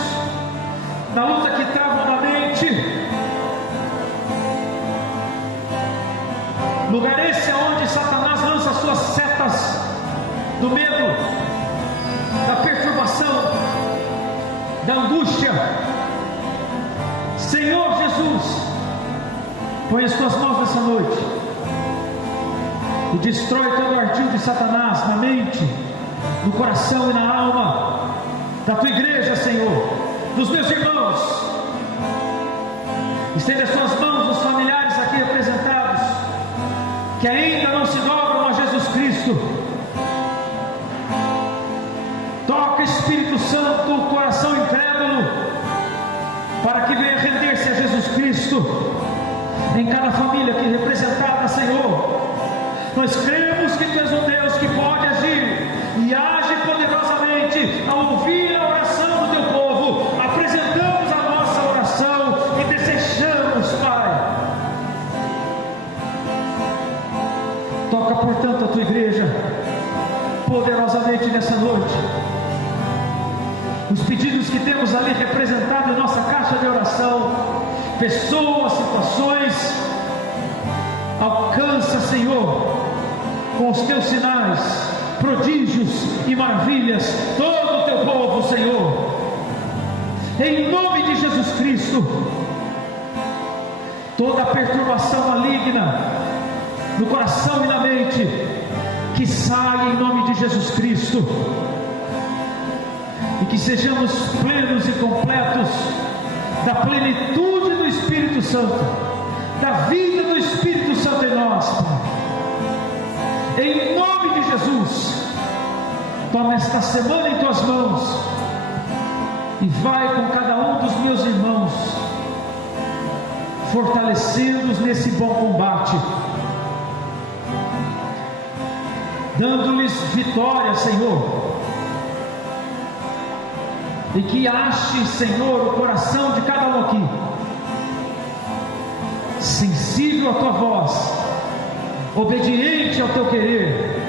na luta que travam na mente. Lugar esse é onde Satanás lança suas setas do medo, da perturbação, da angústia. Senhor Jesus, põe as tuas mãos nessa noite e destrói todo o ardil de Satanás na mente, no coração e na alma da tua igreja, Senhor, dos meus irmãos. Estende as tuas mãos nos familiares aqui representados, que ainda não se dobram a Jesus Cristo. Toca, Espírito Santo, o coração incrédulo, para que venha render-se a Jesus Cristo em cada família aqui representada, Senhor. Nós cremos que Tu és um Deus que pode agir e age poderosamente ao ouvir a oração do Teu povo. Apresentamos a nossa oração e desejamos, Pai. Toca, portanto, a Tua igreja poderosamente nessa noite. Os pedidos que temos ali representados em nossa caixa de oração, pessoas, situações, alcança, Senhor, com os Teus sinais, prodígios e maravilhas, todo o Teu povo, Senhor, em nome de Jesus Cristo. Toda a perturbação maligna no coração e na mente, que saia em nome de Jesus Cristo, e que sejamos plenos e completos da plenitude do Espírito Santo, da vida do Espírito Santo em nós, Pai. Em nome de Jesus, toma esta semana em Tuas mãos e vai com cada um dos meus irmãos, fortalecendo-os nesse bom combate, dando-lhes vitória, Senhor, e que ache, Senhor, o coração de cada um aqui sensível à Tua voz, obediente ao Teu querer,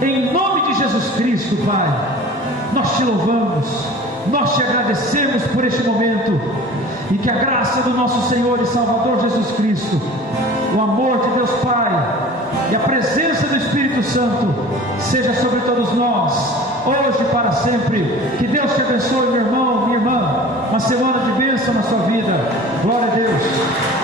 em nome de Jesus Cristo, Pai. Nós Te louvamos, nós Te agradecemos por este momento, e que a graça do nosso Senhor e Salvador Jesus Cristo, o amor de Deus Pai e a presença do Espírito Santo seja sobre todos nós, hoje e para sempre. Que Deus te abençoe, meu irmão, minha irmã. Uma semana de bênção na sua vida. Glória a Deus.